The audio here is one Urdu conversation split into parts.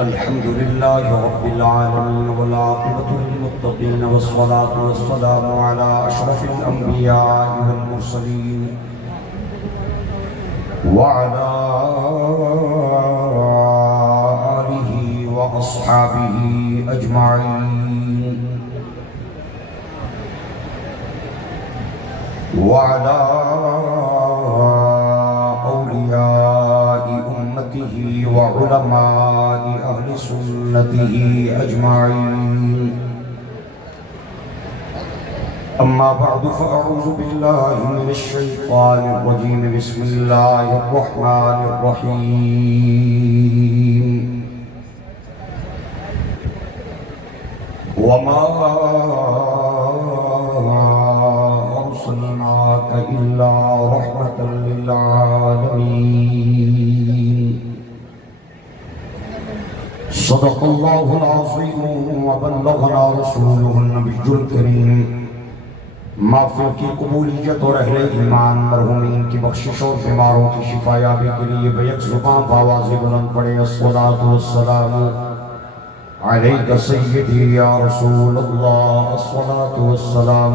الحمد لله رب العالمين والعاقبة للمتقين والصلاة والسلام على أشرف الأنبياء والمرسلين وعلى آله وأصحابه أجمعين وعلى أولياء أمته وعلماء أهل سنته أجمعين أما بعد فأعوذ بالله من الشيطان الرجيم بسم الله الرحمن الرحيم وما أرسلناك إلا رحمة للعالمين صدق الله العظيم وبلغنا رسوله النبي الكريم معافیوں کی قبولیت اور اہل ایمان مرحومین کی بخشش اور بیماروں کی شفا یابی کے لیے بیک زبان بآواز بلند پڑھے الصلاۃ والسلام علیک سیدی یا رسول اللہ الصلاۃ والسلام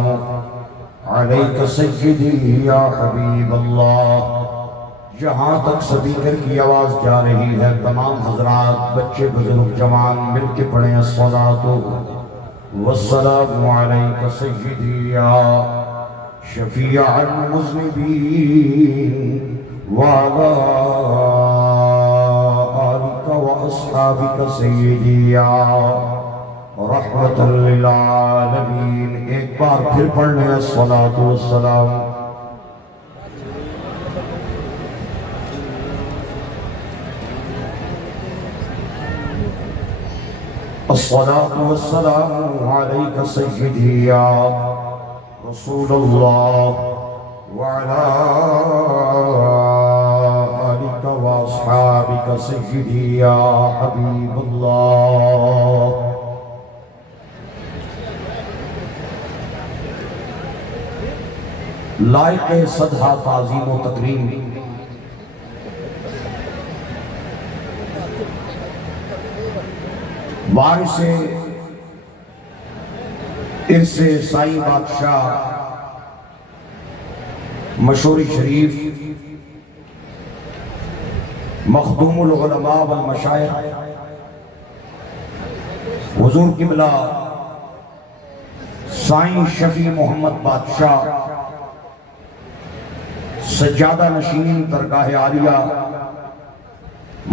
علیک سیدی یا حبیب اللہ۔ جہاں تک سپیکر کی آواز جا رہی ہے تمام حضرات بچے بزرگ جوان مل کے پڑھیں الصلاۃ والسلام علیک سیدی یا شفیع المذنبین وعلی آلک واصحابک سیدی یا رحمت للعالمین۔ ایک بار پھر پڑھنے الصلاۃ والسلام الصلاة والسلام عليك سيدي يا رسول الله وعلى آلك وأصحابك سيدي يا حبيب الله۔ لائق صدحہ تعظیم و تکریم وارث ارث سائی بادشاہ مشہور شریف مخدوم العلماء والمشائخ حضور قبلہ سائیں شفیع محمد بادشاہ سجادہ نشین درگاہ عالیہ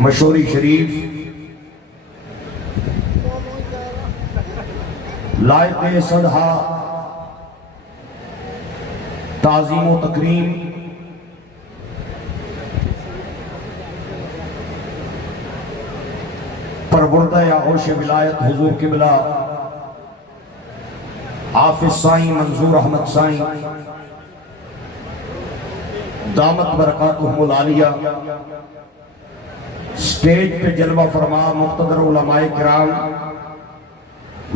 مشہور شریف لائق صدحہ تعظیم و تکریم پروردہ آغوش ولایت حضور قبلہ حافظ سائیں منظور احمد سائیں دامت برکاتہم العالیہ سٹیج پہ جلوہ فرما مقتدر علماء کرام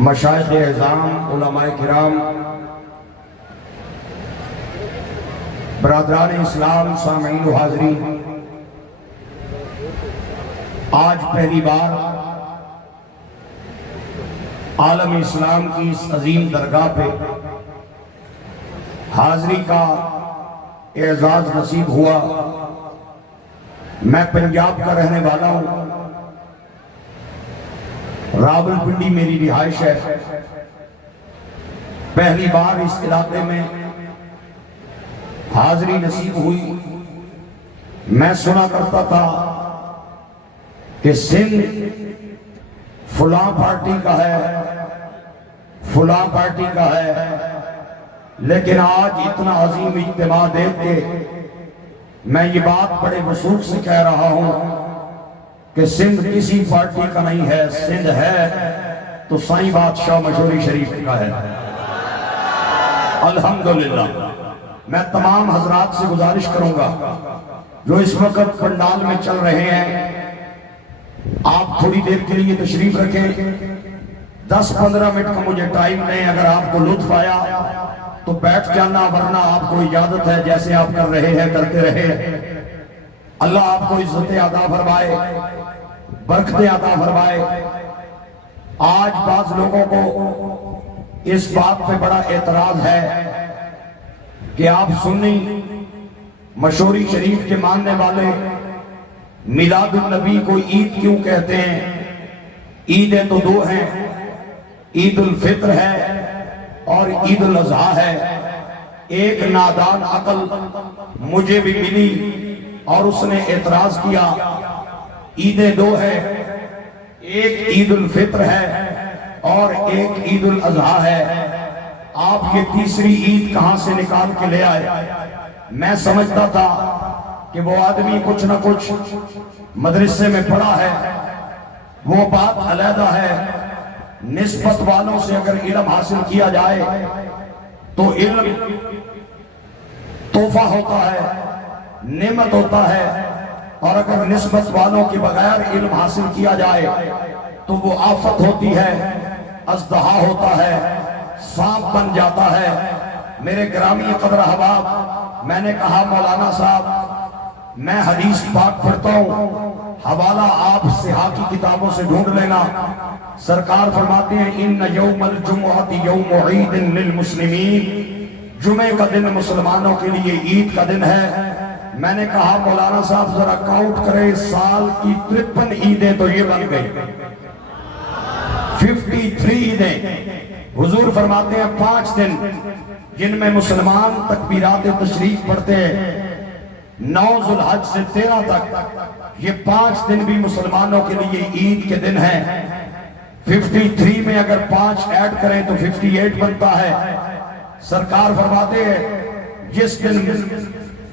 مشائخ اعظام علماء کرام برادران اسلام سامعین و حاضرین، آج پہلی بار عالم اسلام کی اس عظیم درگاہ پہ حاضری کا اعزاز نصیب ہوا۔ میں پنجاب کا رہنے والا ہوں، راول پنڈی میری رہائش ہے۔ پہلی بار اس علاقے میں حاضری نصیب ہوئی۔ میں سنا کرتا تھا کہ سندھ فلاں پارٹی کا ہے فلاں پارٹی کا ہے، لیکن آج اتنا عظیم اجتماع دیکھ کے میں یہ بات بڑے وثوق سے کہہ رہا ہوں کہ سندھ کسی پارٹی کا نہیں ہے، سندھ ہے تو سائیں بادشاہ مشہوری شریف کا ہے۔ الحمدللہ۔ میں تمام حضرات سے گزارش کروں گا جو اس وقت پنڈال میں چل رہے ہیں، آپ تھوڑی دیر کے لیے تشریف رکھیں، 10-15 منٹ کا مجھے ٹائم دیں۔ اگر آپ کو لطف آیا تو بیٹھ جانا، ورنہ آپ کو اجازت ہے جیسے آپ کر رہے ہیں کرتے رہے۔ اللہ آپ کو عزت عطا فرمائے، برکتیں عطا فرمائے۔ آج بعض لوگوں کو اس بات پہ بڑا اعتراض ہے کہ آپ سنی مشہوری شریف کے ماننے والے میلاد النبی کو عید کیوں کہتے ہیں؟ عیدیں تو دو ہیں، عید الفطر ہے اور عید الاضحیٰ ہے۔ ایک نادان عقل مجھے بھی ملی اور اس نے اعتراض کیا، عیدیں دو ہیں، ایک عید الفطر ہے اور ایک عید الاضحیٰ ہے، آپ یہ تیسری عید کہاں سے نکال کے لے آئے؟ میں سمجھتا تھا کہ وہ آدمی کچھ نہ کچھ مدرسے میں پڑھا ہے، وہ بات علیحدہ ہے۔ نسبت والوں سے اگر علم حاصل کیا جائے تو علم تحفہ ہوتا ہے، نعمت ہوتا ہے، اور اگر نسبت والوں کے بغیر علم حاصل کیا جائے تو وہ آفت ہوتی ہے، ازدہا ہوتا ہے، سانپ بن جاتا ہے۔ میرے گرامی قدر احباب، میں نے کہا مولانا صاحب میں حدیث پاک پڑھتا ہوں، حوالہ آپ صحاح کی کتابوں سے ڈھونڈ لینا۔ سرکار فرماتے ہیں ان یوم الجمعۃ یوم عید للمسلمین، جمعے کا دن مسلمانوں کے لیے عید کا دن ہے۔ میں نے کہا مولانا صاحب ذرا کاؤنٹ کرے، سال کی 53 عیدیں تو یہ بن گئی، 53 عیدیں۔ حضور فرماتے ہیں 5 دن جن میں مسلمان تکبیرات تشریف پڑھتے ہیں، 9 ذوالحج سے 13 تک، یہ 5 دن بھی مسلمانوں کے لیے عید کے دن ہیں۔ 53 میں اگر 5 ایڈ کریں تو 58 بنتا ہے۔ سرکار فرماتے ہیں جس دن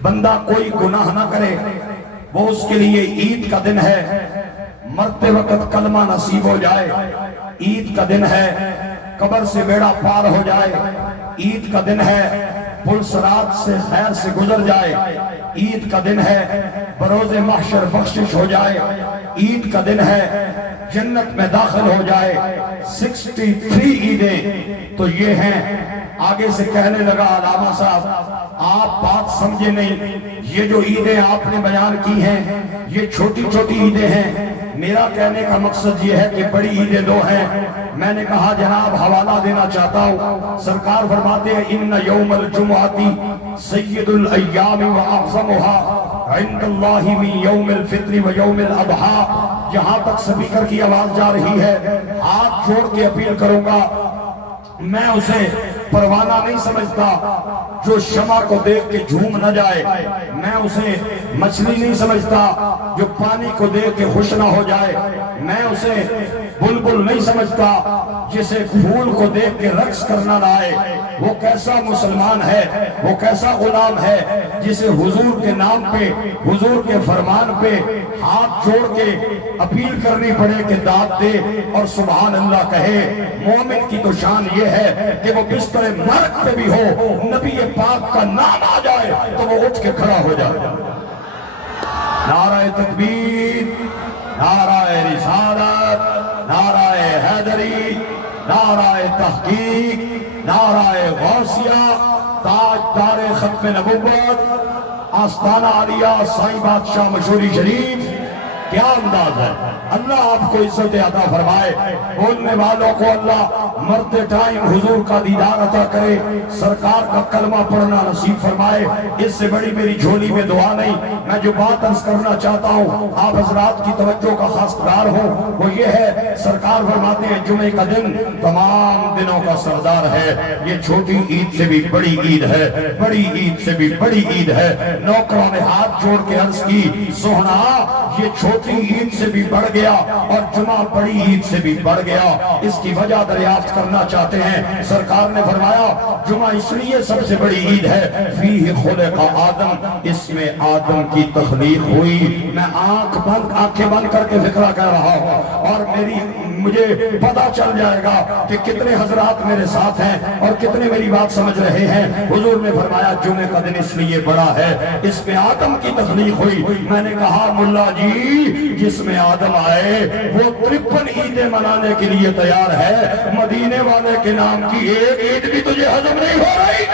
بندہ کوئی گناہ نہ کرے وہ اس کے لیے عید کا دن ہے، مرتے وقت کلمہ نصیب ہو جائے عید کا دن ہے، قبر سے بیڑا پار ہو جائے عید کا دن ہے، پل صراط سے خیر سے گزر جائے عید کا دن ہے، بروز محشر بخشش ہو جائے عید کا دن ہے، جنت میں داخل ہو جائے 63 عیدیں تو یہ ہیں۔ آگے سے کہنے لگا علامہ صاحب آپ بات سمجھے نہیں، یہ جو عیدیں آپ نے بیان کی ہیں یہ چھوٹی چھوٹی عیدیں ہیں، میرا کہنے کا مقصد یہ ہے کہ بڑی عیدیں دو ہیں۔ میں نے کہا جناب حوالہ دینا چاہتا ہوں، سرکار فرماتے ہیں ان یوم الجمعۃ سید الایام واعظمها عند اللہ من یوم الفطر و یوم الاضحیٰ۔ جہاں تک سپیکر کی آواز جا رہی ہے ہاتھ جوڑ کے اپیل کروں گا، میں اسے پروانہ نہیں سمجھتا جو شمع کو دیکھ کے جھوم نہ جائے، میں اسے مچھلی نہیں سمجھتا جو پانی کو دیکھ کے خوش نہ ہو جائے، میں اسے بلبل نہیں سمجھتا جسے پھول کو دیکھ کے رقص کرنا نہ آئے۔ وہ کیسا مسلمان ہے، وہ کیسا غلام ہے جسے حضور کے نام پہ، حضور کے فرمان پہ ہاتھ جوڑ کے اپیل کرنی پڑے کہ داد دے اور سبحان اللہ کہے۔ مومن کی تو شان یہ ہے کہ وہ بستر مرگ پہ بھی ہو، نبی پاک کا نام آ جائے تو وہ اٹھ کے کھڑا ہو جائے۔ نعرہ تکبیر، نعرہ رسالت، نعرہ حیدری، نعرہ تحقیق، نعرہ غوثیہ، تاجدار ختم نبوت، آستانہ عالیہ سائیں بادشاہ مشہوری شریف۔ کیا انداز ہے! اللہ آپ کو عزت عطا فرمائے، بولنے والوں کو اللہ مرتے ٹائم حضور کا دیدار عطا کرے، سرکار کا کلمہ پڑھنا نصیب فرمائے۔ اس سے بڑی میری جھولی میں دعا نہیں۔ میں جو بات عرض کرنا چاہتا ہوں آپ حضرات کی توجہ کا خواستگار ہوں، وہ یہ ہے سرکار فرماتے ہیں جمعے کا دن تمام دنوں کا سردار ہے، یہ چھوٹی عید سے بھی بڑی عید ہے، بڑی عید سے بھی بڑی عید ہے۔ نوکروں نے ہاتھ جوڑ کے عرض کی سوہنا یہ چھوٹی عید سے بھی بڑھ گیا اور جمعہ بڑی عید سے بھی بڑھ گیا، اس کی وجہ دریافت کرنا چاہتے ہیں۔ سرکار نے فرمایا جمعہ اس لیے سب سے بڑی عید ہے فیہ خلق آدم، اس میں آدم کی تخلیق ہوئی۔ میں آنکھیں بند کر کے فکرہ کہہ رہا ہوں اور مجھے پتا چل جائے گا کہ کتنے حضرات میرے ساتھ ہیں اور کتنے میری بات سمجھ رہے ہیں۔ حضور نے فرمایا جمعہ کا دن اس لیے بڑا ہے اس میں آدم کی تخلیق ہوئی۔ میں نے کہا ملا جی جس میں آدم آئے وہ 53 عیدیں منانے کے لیے تیار ہے، مدینے والے کے نام کی ایک عید بھی تجھے ہضم نہیں ہو رہی۔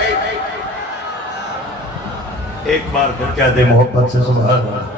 ایک بار پھر کہہ دے محبت سے سبحان اللہ۔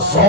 100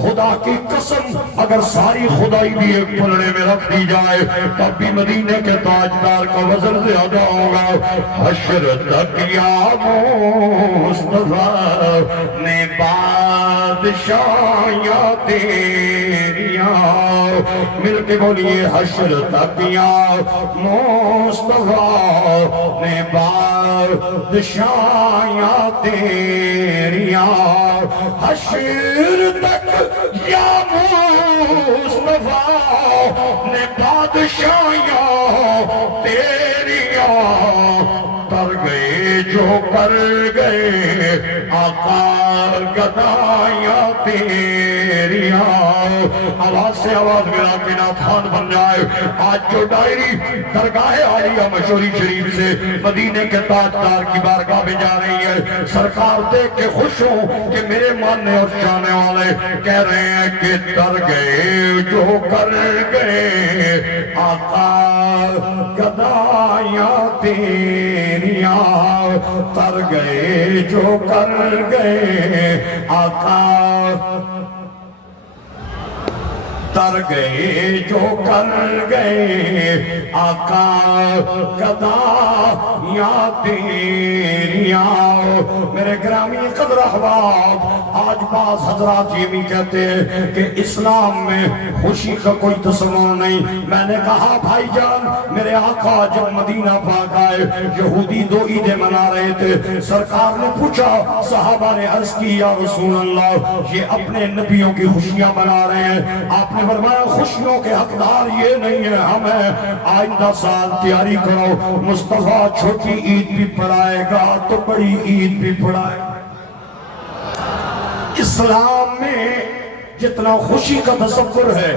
خدا کی قسم اگر ساری خدائی بھی ایک پلڑے میں رکھ دی جائے تب بھی مدینے کے تاجدار کا وزن زیادہ ہوگا۔ حشر تک یا مصطفیٰ نے بادشاہیاں تیریاں، مل کے بولیے حشر تک یا مصطفیٰ نے بادشاہیاں تیریاں، حشر تک یا مصطفیٰ نے بادشاہیاں تیریاں، تر گئے جو کر گئے آقا گدائیاں تیریاں۔ آواز سے آواز ملا کے ناخوان بن جائے۔ آج جو ڈائری درگاہ عالیہ مشوری شریف سے مدینے کے تاجدار کی بارگاہ میں جا رہی ہے، سرکار دیکھ کے خوش ہوں کہ میرے ماننے اور چاہنے والے کہہ رہے ہیں کہ تر گئے جو کر گئے آقا گدائیاں تیریاں، تر گئے جو کر گئے آقا، تر گئے جو کر گئے آقا گدائیاں تیریاں۔ میرے گرامی قدر احباب، آج بعض حضرات یہ بھی کہتے ہیں کہ اسلام میں خوشی کا کوئی تصور نہیں۔ میں نے کہا بھائی جان، میرے آقا جب مدینہ پاک آئے، یہودی دو عیدیں منا رہے تھے، سرکار نے پوچھا، صحابہ نے عرض کی یا رسول اللہ یہ اپنے نبیوں کی خوشیاں منا رہے ہیں، آپ نے فرمایا خوشیوں کے حقدار یہ نہیں ہے ہم ہیں، آئندہ سال تیاری کرو، مصطفیٰ چھوٹی عید بھی پڑھائے گا تو بڑی عید بھی پڑھائے گا۔ اسلام میں جتنا خوشی کا تصور ہے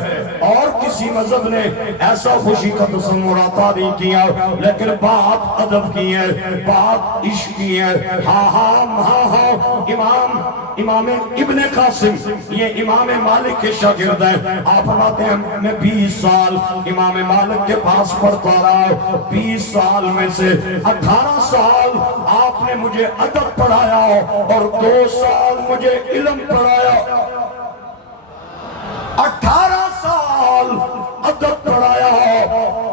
اور کسی مذہب نے ایسا خوشی کا تصور عطا نہیں کیا، لیکن بات ادب کی ہے، بات عشق کی ہے۔ ہاں ہاں ہاں ہاں، امام ابن قاسم یہ امام مالک کے شاگرد ہیں۔ آپ فرماتے ہیں میں 20 سال امام مالک کے پاس پڑھتا رہا، 20 سال میں سے 18 سال آپ نے مجھے ادب پڑھایا اور 2 سال مجھے علم پڑھایا۔ 18 سال ادب پڑھایا،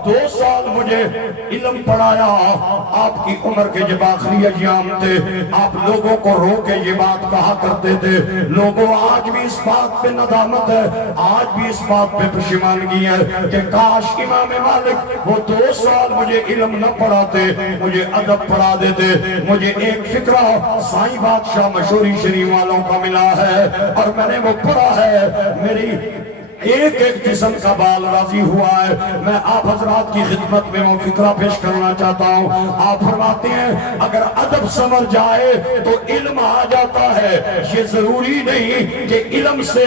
2 سال مجھے علم پڑھایا۔ آپ کی عمر کے جب آخری ایام تھے، آپ لوگوں کو رو کے یہ بات کہا کرتے تھے، لوگوں آج بھی اس بات پہ ندامت ہے، آج بھی اس بات پہ پشیمانگی ہے کہ کاش امام مالک وہ 2 سال مجھے علم نہ پڑھاتے، مجھے ادب پڑھا دیتے۔ مجھے ایک فکرہ سائیں بادشاہ مشوری شریف والوں کا ملا ہے اور میں نے وہ پڑھا ہے، میری ایک ایک جسم کا بال راضی ہوا ہے۔ میں آپ حضرات کی خدمت میں وہ فکرہ پیش کرنا چاہتا ہوں۔ آپ فرماتے ہیں اگر ادب سمر جائے تو علم آ جاتا ہے، یہ ضروری نہیں کہ علم سے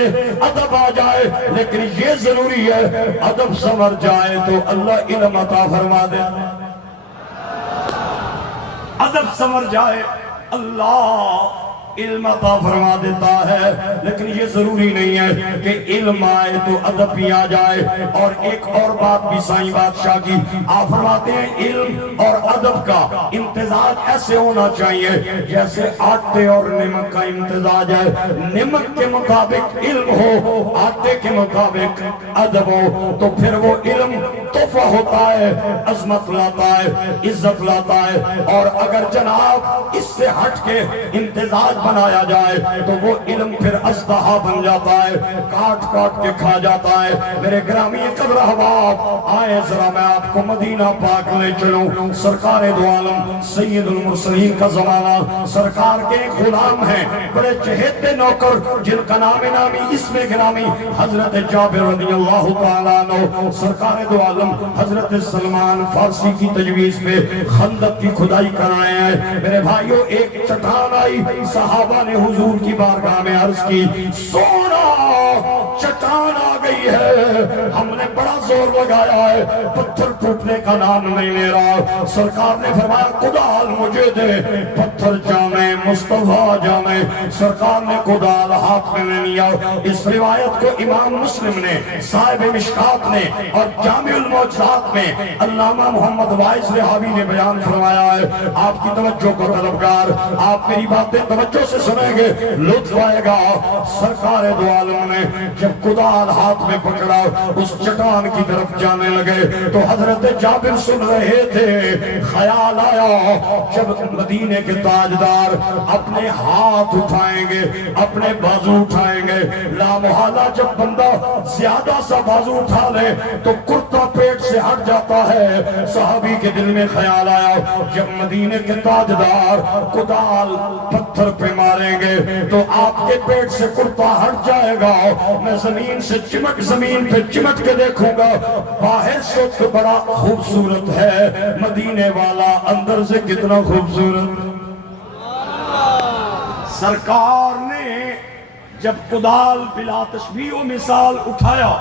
ادب آ جائے، لیکن یہ ضروری ہے ادب سمر جائے تو اللہ علم عطا فرما دے۔ ادب سمر جائے اللہ علم عطا فرما دیتا ہے، لیکن یہ ضروری نہیں ہے کہ علم آئے تو ادب بھی آ جائے۔ اور ایک اور بات بھی سائیں بادشاہ کی، آپ فرماتے ہیں علم اور ادب کا امتزاج ایسے ہونا چاہیے جیسے آٹے اور نمک کا امتزاج ہے، نمک کے مطابق علم ہو، آٹے کے مطابق ادب ہو، تو پھر وہ علم تحفہ ہوتا ہے، عظمت لاتا ہے، عزت لاتا ہے۔ اور اگر جناب اس سے ہٹ کے امتزاج بنایا جائے تو وہ علم پھر اژدہا بن جاتا ہے، کاٹ کاٹ کے کھا جاتا ہے۔ میرے گرامی قدر احباب، آئے ذرا میں آپ کو مدینہ پاک لے چلوں۔ سرکار دو عالم سید المرسلین کا زمانہ، سرکار کے غلام ہیں بڑے چہیتے نوکر جن کا نام نامی اسم گرامی حضرت جابر رضی اللہ تعالیٰ عنہ، سرکار دو عالم حضرت سلمان فارسی کی تجویز پہ خندق کی کھدائی کر رہے ہیں۔ میرے بھائیوں ایک چٹان آئی، صحابہ نے حضور کی بارگاہ میں عرض کی، سونا چٹان آ گئی ہے، ہم نے بڑا زور لگایا ہے، پتھر ٹوٹنے کا نام نہیں لے رہا۔ سرکار نے فرمایا کدال مجھے دے، پتھر پتھر جامع مصطفیٰ جامع سرکار نے کدال ہاتھ میں لیا۔ اس روایت کو امام مسلم نے، صاحب مشکات نے اور جامع المعجزات میں علامہ محمد وائز رحاوی نے بیان فرمایا ہے۔ آپ کی توجہ کو طلبگار، آپ میری باتیں توجہ سے سنیں گے، لطف آئے گا۔ سرکار دو عالم نے جب کدال ہاتھ میں پکڑا اس چٹان کی طرف جانے لگے تو حضرت جابر سن رہے تھے۔ خیال آیا جب مدینے کے تاجدار اپنے ہاتھ اٹھائیں گے، اپنے بازو اٹھائیں گے، لا محالہ جب بندہ زیادہ سا بازو اٹھا لے تو کرتا پیٹ سے ہٹ جاتا ہے۔ صحابی کے دل میں خیال آیا جب مدینے کے تاجدار کدال پتھر پہ ماریں گے تو آپ کے پیٹ سے کرتا ہٹ جائے گا، میں زمین سے زمین پہ چمٹ کے دیکھوں گا، باہر سے تو بڑا خوبصورت ہے، مدینے والا اندر سے کتنا خوبصورت۔ سرکار نے جب کدال بلا تشبیہ و مثال اٹھایا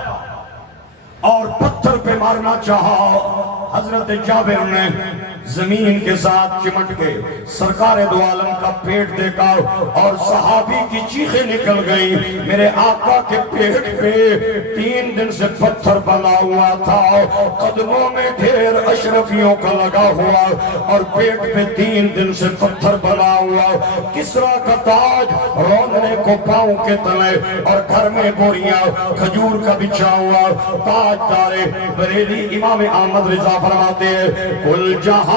اور پتھر پہ مارنا چاہا، حضرت جابر نے زمین کے ساتھ چمٹ کے سرکار دو عالم کا پیٹ دیکھا اور صحابی کی چیخیں نکل گئی۔ میرے آقا کے پیٹ پہ 3 دن سے پتھر بنا ہوا تھا، قدموں میں ڈھیر اشرفیوں کا لگا ہوا اور پیٹ پہ 3 دن سے پتھر بنا ہوا، کسرا کا تاج روندنے کو پاؤں کے تلے اور گھر میں بوریاں کھجور کا بچھا ہوا تاج دارے بریلی امام احمد رضا فرماتے ہیں کل جہاں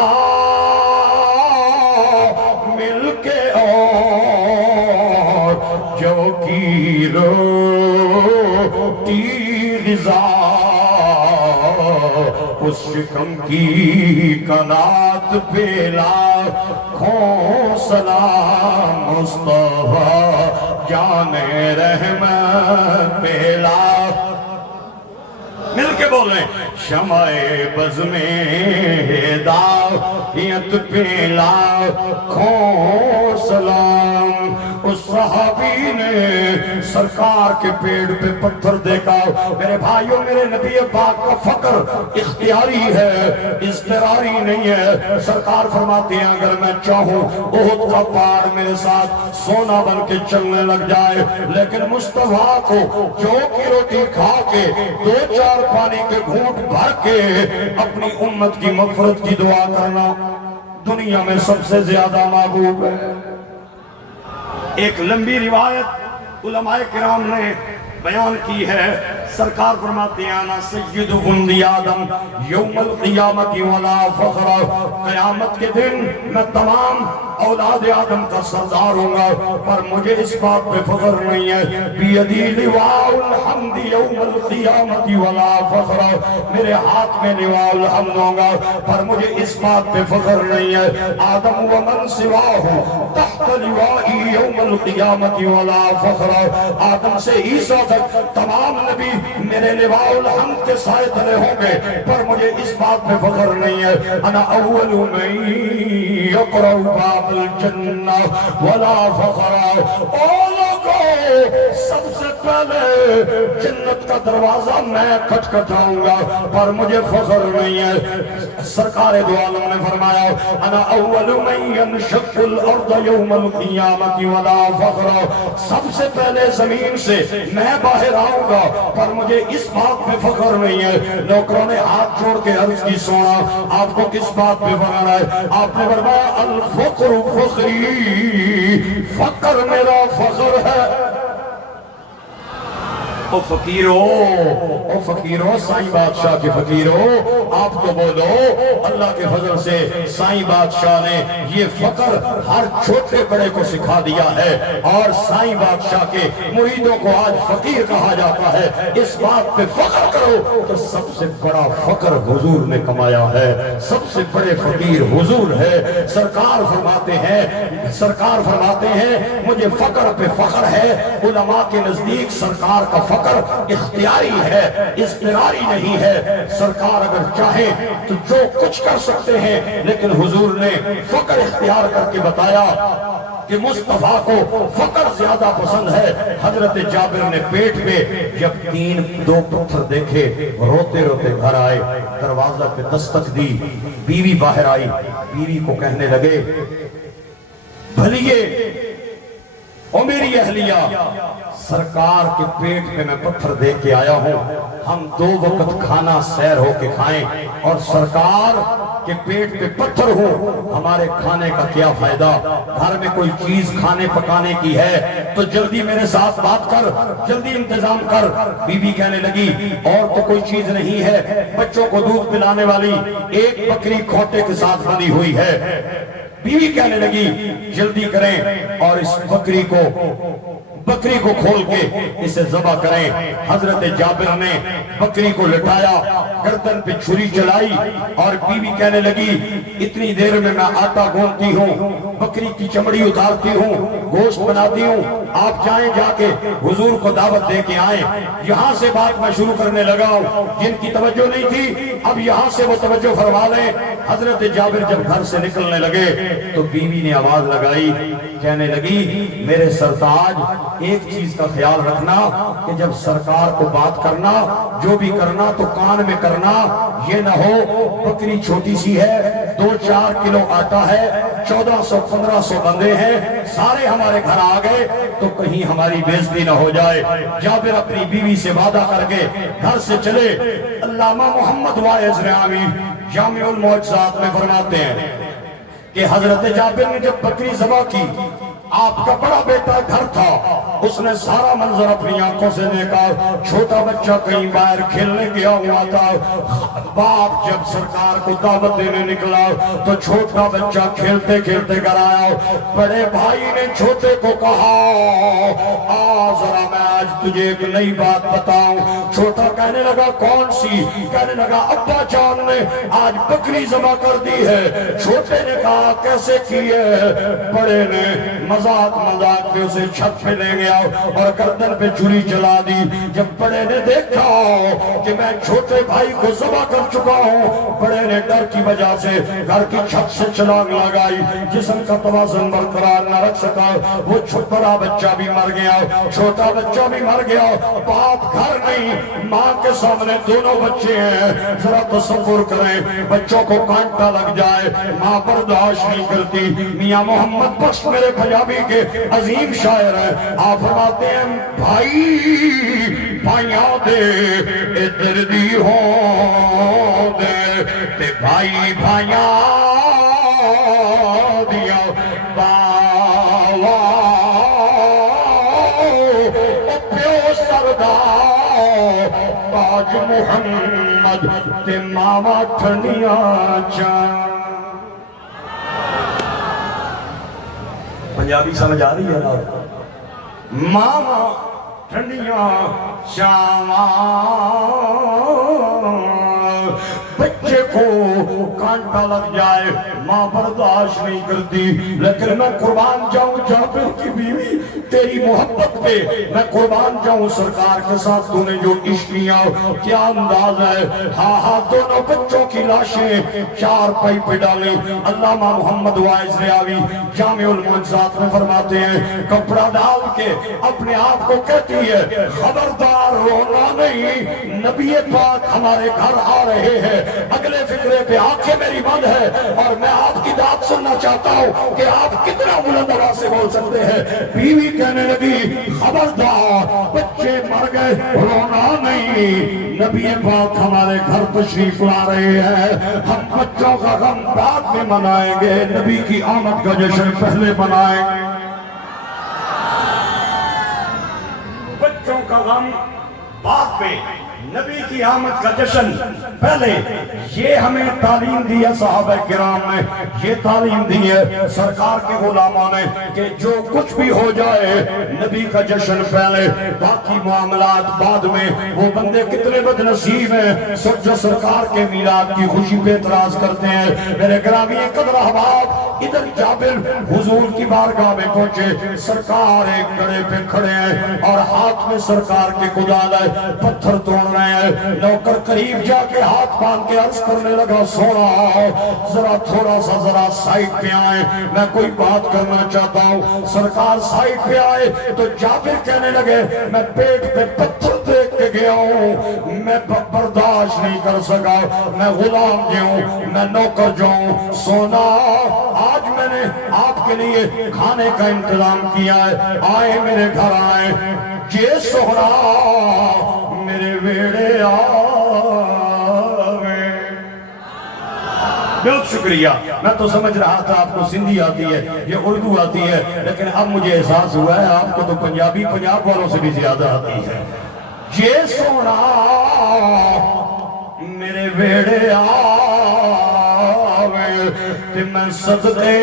مل کے اور جو کی روٹی غذا اس شکم کی کنات پیلا کھوں سلام مصطفیٰ جان رحمت پیلا۔ مل کے بولیں شمع بز میں ہدایت پیلا کھوں سلام۔ اس صحابی نے سرکار کے پیڑ پہ پتھر دیکھا۔ میرے بھائیوں، میرے نبی پاک کا فقر اختیاری ہے، اضطراری نہیں ہے۔ سرکار فرماتے ہیں اگر میں چاہوں احد کا پہاڑ میرے ساتھ سونا بن کے چلنے لگ جائے، لیکن مصطفیٰ کو جو کی روٹی کھا کے 2-4 پانی کے گھونٹ بھر کے اپنی امت کی مغفرت کی دعا کرنا دنیا میں سب سے زیادہ محبوب ہے۔ ایک لمبی روایت علماء کرام نے بیان کی ہے، سرکار فرماتے ہیں انا سید ولد آدم یوم القیامت ولا فخر، قیامت کے دن میں تمام اولاد آدم کا سردار ہوں گا، پر مجھے اس بات پہ فخر نہیں ہے بیدی لواء الحمد یوم القیامت ولا فخر، میرے ہاتھ میں لواء الحمد ہوگا پر مجھے اس بات پہ فخر نہیں ہے آدم ومن سواہ تحت لوائی یوم القیامت ولا فخر، آدم سے عیسیٰ تک تمام نبی میرے لواء الحمد کے سائے تلے ہوں گے، پر مجھے اس بات پہ فخر نہیں ہے انا اول من یقرأ باب الجنہ ولا فخر، اولوگو سب سے پہلے جنت کا دروازہ میں کھٹکھٹاؤں گا پر مجھے فخر نہیں ہے۔ سرکار دو عالم نے فرمایا انا اول من ینشق الارض یوم القیامت ولا فخر، سب سے پہلے زمین سے میں باہر آؤں گا پر مجھے اس بات پہ فخر نہیں ہے۔ نوکروں نے ہاتھ جوڑ کے عرض کی سونا آپ کو کس بات پہ فخر ہے؟ آپ نے فرمایا الفقر فخری، فقر میرا فخر ہے۔ او فقیرو سائیں بادشاہ کے فقیرو آپ تو بولو اللہ کے فضل سے سائیں بادشاہ نے یہ فقر ہر چھوٹے بڑے کو سکھا دیا ہے اور سائیں بادشاہ کے مریدوں کو آج فقیر کہا جاتا ہے۔ اس بات پہ فخر کرو کہ سب سے بڑا فقر حضور نے کمایا ہے، سب سے بڑے فقیر حضور ہے۔ سرکار فرماتے ہیں مجھے فقر پہ فخر ہے۔ علماء کے نزدیک سرکار کا فقر اختیاری ہے، اضطراری نہیں ہے۔ سرکار اگر چاہے تو جو کچھ کر سکتے ہیں، لیکن حضور نے فقر اختیار کر کے بتایا کہ مصطفیٰ کو فقر زیادہ پسند ہے۔ حضرت جابر نے پیٹ پہ جب 2 پتھر دیکھے روتے روتے گھر آئے، دروازہ پہ دستک دی، بیوی باہر آئی، بیوی کو کہنے لگے بھلیے او میری اہلیہ، سرکار کے پیٹ میں میں پتھر دے کے آیا ہوں، ہم 2 وقت کھانا سیر ہو کے کھائیں، اور سرکار کے پیٹ پہ پتھر ہو، ہمارے کھانے کا کیا فائدہ؟ گھر میں کوئی چیز کھانے پکانے کی ہے تو جلدی میرے ساتھ بات کر، جلدی انتظام کر۔ بی بی کہنے لگی اور تو کوئی چیز نہیں ہے، بچوں کو دودھ پلانے والی ایک بکری کھوٹے کے ساتھ بندھی ہوئی ہے۔ بیوی کہنے لگی جلدی کریں اور اس بکری کو کھول کے اسے ذبح کریں۔ حضرت جابر نے بکری کو لٹایا، گردن پہ چھری چلائی، اور بیوی کہنے لگی اتنی دیر میں آٹا گوندتی ہوں، بکری کی چمڑی اتارتی ہوں، گوشت بناتی ہوں، آپ جائیں جا کے حضور کو دعوت دے کے آئیں۔ یہاں سے بات میں شروع کرنے لگا ہوں، جن کی توجہ نہیں تھی اب یہاں سے وہ توجہ فرما لیں۔ حضرت جابر جب گھر سے نکلنے لگے تو بیوی نے آواز لگائی، کہنے لگی میرے سرتاج ایک چیز کا خیال رکھنا کہ جب سرکار کو بات کرنا، جو بھی کرنا تو کان میں کرنا، یہ نہ ہو بکری چھوٹی سی ہے، 2-4 کلو آٹا ہے، 1400-1500 بندے ہیں، سارے ہمارے گھر آ گئے تو کہیں ہماری بےزتی نہ ہو جائے۔ جابر اپنی بیوی سے وعدہ کر کے گھر سے چلے۔ علامہ محمد واعظ رحامی جامع المعجزات میں فرماتے ہیں کہ حضرت جابر نے جب بکری ذبح کی، آپ کا بڑا بیٹا گھر تھا، اس نے سارا منظر اپنی آنکھوں سے دیکھا، چھوٹا بچہ کہیں باہر کھیلنے گیا ہوا تھا، باپ جب سرکار کو دعوت دینے نکلا تو چھوٹا بچہ کھیلتے کھیلتے گھر آیا، بڑے بھائی نے چھوٹے کو کہا ذرا میں آج تجھے ایک نئی بات بتاؤں۔ چھوٹا کہنے لگا کون سی؟ کہنے لگا ابا جان نے آج بکری ذبح کر دی ہے۔ چھوٹے نے کہا کیسے کی ہے؟ بڑے نے مذاق میں اسے چھت پہ لے گیا اور گردن پہ چھری چلا دی۔ جب بڑے نے دیکھا کہ میں چھوٹے بھائی کو ذبح کر چکا ہوں، بڑے نے ڈر کی وجہ سے گھر کی چھت سے چھلانگ لگائی، جسم کا توازن برقرار نہ رکھ سکا، وہ بڑا بچہ بھی مر گیا، چھوٹا بچہ بھی مر گیا، باپ گھر نہیں، ماں کے سامنے دونوں بچے ہیں۔ ذرا تصور کریں بچوں کو کانٹا لگ جائے، ماں برداشت نہیں کرتی۔ میاں محمد بخش میرے پنجابی کے عظیم شاعر ہیں، آپ فرماتے ہیں بھائی بھائیاں دے ادھر دی ہوں دے تے بھائی بھائیاں دیا باوا پیو سردار تاج محمد تے ماما ٹھنڈیاں چاں۔ پنجابی سمجھ آ رہی ہے نا؟ ماما ٹھنڈیاں چاواں، بچے کو کانٹا لگ جائے ماں برداشت نہیں کرتی، لیکن میں قربان جاؤں جابر کی بیوی تیری محبت پہ، میں قربان جاؤں سرکار کے ساتھ تو نے جو عشق کیا کیا انداز ہے۔ ہاں ہاں دونوں بچوں کی لاشیں 4 پائی پہ ڈالیں۔ علامہ محمد واعظ رحامی جامع المعجزات میں فرماتے ہیں کپڑا ڈال کے اپنے آپ کو کہتی ہے خبردار رونا نہیں، نبی پاک ہمارے گھر آ رہے ہیں، اگلے فکرے پہ آنکھیں میری بند ہے اور میں آپ کی بات سننا چاہتا ہوں کہ آپ کتنا بلند آواز سے بول سکتے ہیں۔ بیوی کہنے لگی خبردار بچے مر گئے رونا نہیں، نبی پاک ہمارے گھر تشریف لا رہے ہیں، ہم بچوں کا غم بعد میں منائیں گے، نبی کی آمد کا جشن پہلے منائیں گے۔ بچوں کا غم بعد میں، نبی کی آمد کا جشن پہلے، یہ ہمیں تعلیم دی ہے صحابہ کرام نے، یہ تعلیم دی ہے سرکار کے غلاموں نے کہ جو کچھ بھی ہو جائے نبی کا جشن پہلے، باقی معاملات بعد میں۔ وہ بندے کتنے بد نصیب ہیں جو سرکار کے میلاد کی خوشی پہ اعتراض کرتے ہیں۔ میرے گرامی قدر احباب، ادھر جابر حضور کی بارگاہ میں پہنچے، سرکار ایک گڑے پہ کھڑے ہیں اور ہاتھ میں سرکار کے کدال ہے، پتھر توڑ رہے ہیں۔ نوکر قریب جا کے ہاتھ باندھ کے عرض کرنے لگا سونا ذرا تھوڑا سا ذرا سائٹ پہ آئے، میں کوئی بات کرنا چاہتا ہوں۔ سرکار سائٹ پہ آئے تو جابر کہنے لگے میں پیٹ پہ پتھر دیکھ کے گیا ہوں، میں برداشت نہیں کر سکا، میں غلام جو ہوں، میں نوکر جو ہوں، سونا آج میں نے نے آپ کے لیے کھانے کا انتظام کیا ہے، آئے میرے گھر آئے، جے سہرا میرے ویڑے آوے۔ بہت شکریہ، میں تو سمجھ رہا تھا آپ کو سندھی آتی ہے، یہ اردو آتی ہے، لیکن اب مجھے احساس ہوا ہے آپ کو تو پنجابی پنجاب والوں سے بھی زیادہ آتی ہے۔ جے سونا میرے ویڑے آوے تے میں صدقے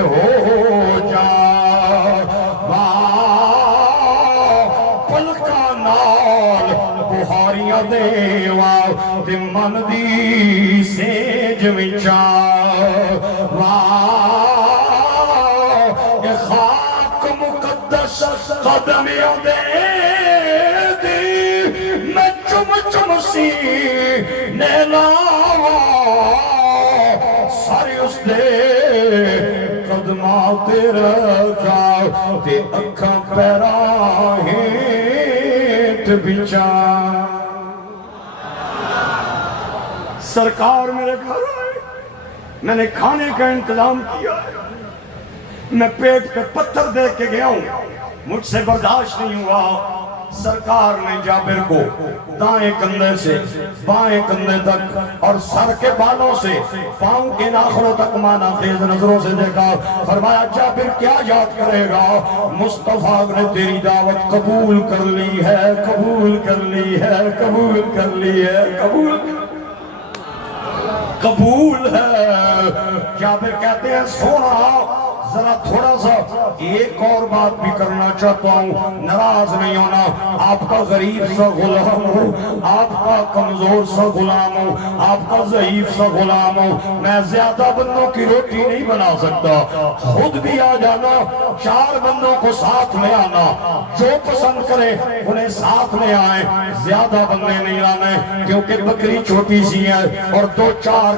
ہو جا، پلکا نال بہاریاں دیوا تے من دی سیج وچا، اے خاک مقدس قدمیاں دے میں چم چم سی نیلاوا، سارے اس دے قدماں تے رکھا تے اکھاں پیراں ہیٹ بچا۔ سرکار میرے گھر آئے، میں نے کھانے کا انتظام کیا ہے، میں پیٹ پہ پتھر دے کے گیا ہوں، مجھ سے برداشت نہیں ہوا۔ سرکار نے جابر کو دائیں کندھے سے بائیں کندھے تک اور سر کے بالوں سے پاؤں کے ناخنوں تک مانا خیز نظروں سے دیکھا، فرمایا جابر کیا یاد کرے گا؟ مصطفیٰ نے تیری دعوت قبول کر لی ہے، قبول کر لی ہے، قبول کر لی ہے، قبول ہے۔ جابر کہتے ہیں سونا ذرا تھوڑا سا ایک اور بات بھی کرنا چاہتا ہوں، ناراض نہیں ہونا، آپ کا غریب سا غلام ہوں، آپ کا کمزور سا غلام ہوں، آپ کا ضعیف سا غلام ہوں، میں زیادہ بندوں کی روٹی نہیں بنا سکتا، خود بھی آ جانا، 4 بندوں کو ساتھ لے آنا، جو پسند کرے انہیں ساتھ لے آئیں، زیادہ بندے نہیں لانے کیونکہ بکری چھوٹی سی ہے، اور 2-4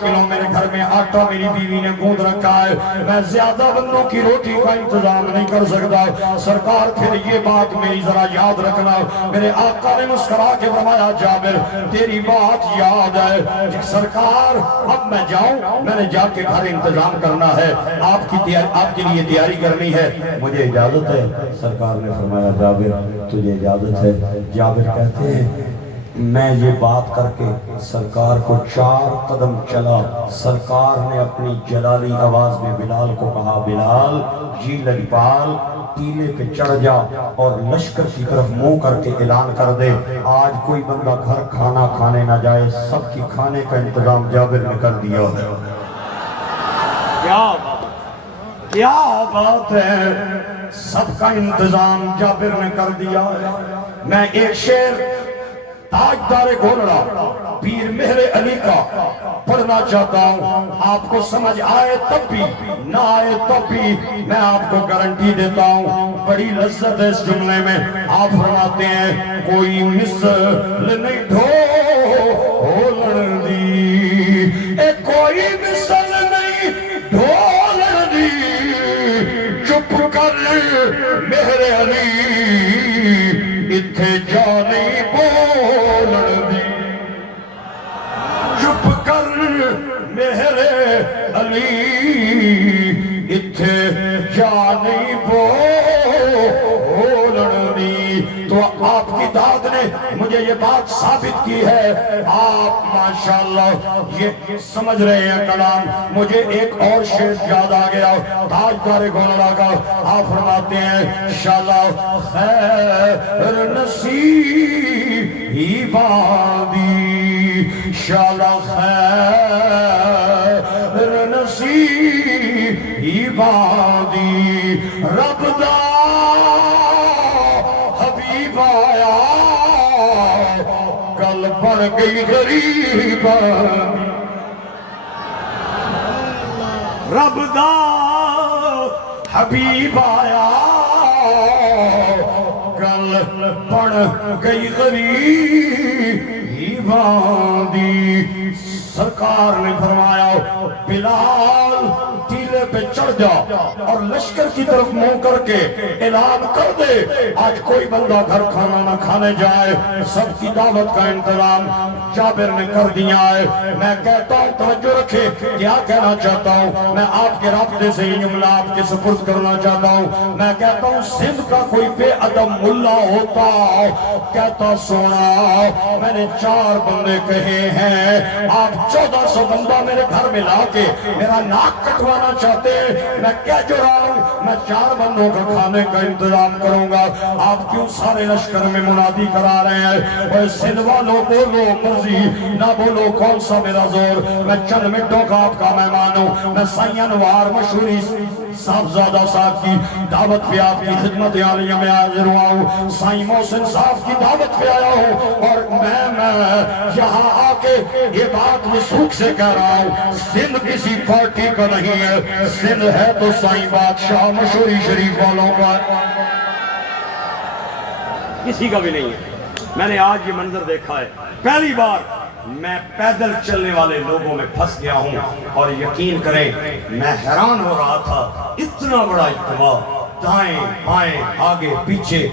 کلو میرے گھر میں آٹا میری بیوی نے گوندھ رکھا ہے، میں زیادہ بندوں کی روٹی کا انتظام نہیں کر سکتا۔ سرکار پھر یہ بات میری ذرا یاد رکھنا، میرے آقا نے مسکرا کے فرمایا جابر تیری بات یاد ہے۔ سرکار اب میں جاؤں، میں نے جا کے گھر انتظام کرنا ہے، آپ کے لیے تیاری کرنی ہے، مجھے اجازت ہے؟ سرکار نے فرمایا جابر تجھے اجازت ہے۔ جابر کہتے ہیں میں یہ بات کر کے سرکار کو 4 قدم چلا، سرکار نے اپنی جلالی آواز میں بلال کو کہا بلال جی لجپال ٹیلے پہ چڑھ جا اور لشکر کی طرف منہ کر کے اعلان کر دے آج کوئی بندہ گھر کھانا کھانے نہ جائے، سب کی کھانے کا انتظام جابر نے کر دیا ہے۔ کیا بات ہے، سب کا انتظام جابر نے کر دیا ہے۔ میں ایک شعر تاجدار گھوڑا پیر مہر علی کا پڑھنا چاہتا ہوں، آپ کو سمجھ آئے تب بھی نہ آئے تب بھی میں آپ کو گارنٹی دیتا ہوں، بڑی لذت ہے اس جملے میں۔ آپ فرماتے ہیں کوئی مثل نہیں ڈھولن دی، اے کوئی مثل نہیں ڈھولن دی، چپ کر مہر علی اتھے جا نہیں بولن دی، چپ کر مہر علی اتھے جا نہیں بولن دی۔ تو آپ کی داد نے مجھے یہ بات ثابت کی ہے، آپ ماشاءاللہ یہ سمجھ رہے ہیں کلام۔ مجھے ایک اور شعر یاد آ گیا تاجدار گھوڑا کا، آپ فرماتے ہیں شالا خیر نصیباں دی، شالا خیر نصیباں دی، رب دا حبیب آیا گل بن گئی غریب، رب دا حبیب آیا گل بن گئی غریباں دی۔ سرکار نے فرمایا بلال ٹیلے پہ چڑھ جا اور لشکر کی طرف منہ کر کے اعلان کر دے آج کوئی بندہ گھر کھانا نہ کھانے جائے، سب کی دعوت کا انتظام جابر نے کر دیا ہے۔ میں کہتا ہوں توجہ رکھے، کیا کہنا چاہتا ہوں میں آپ کے رابطے سے یہ جملہ آپ کے سپرد کرنا چاہتا ہوں۔ میں کہتا ہوں سندھ کا کوئی بے ادب ملا ہوتا کہتا سونا میں نے 4 بندے کہے ہیں، آپ 1400 بندہ میرے گھر میں لا کے میرا ناک کٹوانا چاہتے ہیں، میں کہہ جو رہا ہوں میں 4 بندوں کا کھانے کا انتظام کروں گا، آپ کیوں سارے لشکر میں منادی کرا رہے ہیں؟ اور سندھ والوں بولو مرضی نہ بولو کون سا میرا زور، میں چند منٹوں کا آپ کا مہمان ہوں، میں سائیں انوار مشہوری صاحبزادہ صاحب کی دعوت پہ آپ کی خدمت عالیہ میں حاضر ہوا ہوں، سائیں محسن صاحب کی دعوت پہ آیا ہوں، اور میں یہاں آ کے یہ بات وثوق سے کہہ رہا ہوں سندھ کسی پارٹی کا نہیں ہے، سندھ ہے تو سائیں بادشاہ مشہوری شریف والوں کا، کسی کا بھی نہیں ہے۔ میں نے آج یہ منظر دیکھا ہے، پہلی بار میں پیدل چلنے والے لوگوں میں پھنس گیا ہوں، اور یقین کریں میں حیران ہو رہا تھا، اتنا بڑا اجتماع، دائیں بائیں آگے پیچھے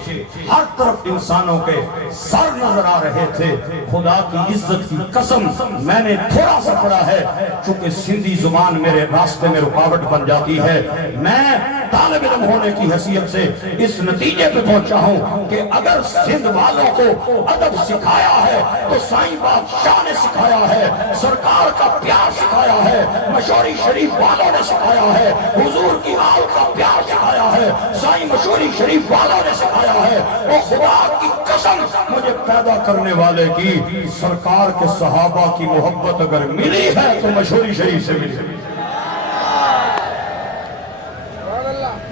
ہر طرف انسانوں کے سر نظر آ رہے تھے۔ خدا کی عزت کی قسم میں نے تھوڑا سا پڑھا ہے، چونکہ سندھی زبان میرے راستے میں رکاوٹ بن جاتی ہے، میں طالب علم ہونے کی حیثیت سے اس نتیجے پہ پہنچا ہوں کہ اگر سندھ والوں کو ادب سکھایا ہے تو سائیں بادشاہ نے سکھایا ہے، سرکار کا پیار سکھایا ہے، مشہوری شریف والوں نے سکھایا ہے، حضور کی آل کا پیار سکھایا ہے، سائیں مشہوری شریف والوں نے سکھایا ہے۔ وہ خدا کی قسم مجھے پیدا کرنے والے کی سرکار کے صحابہ کی محبت اگر ملی ہے تو مشہوری شریف سے ملی۔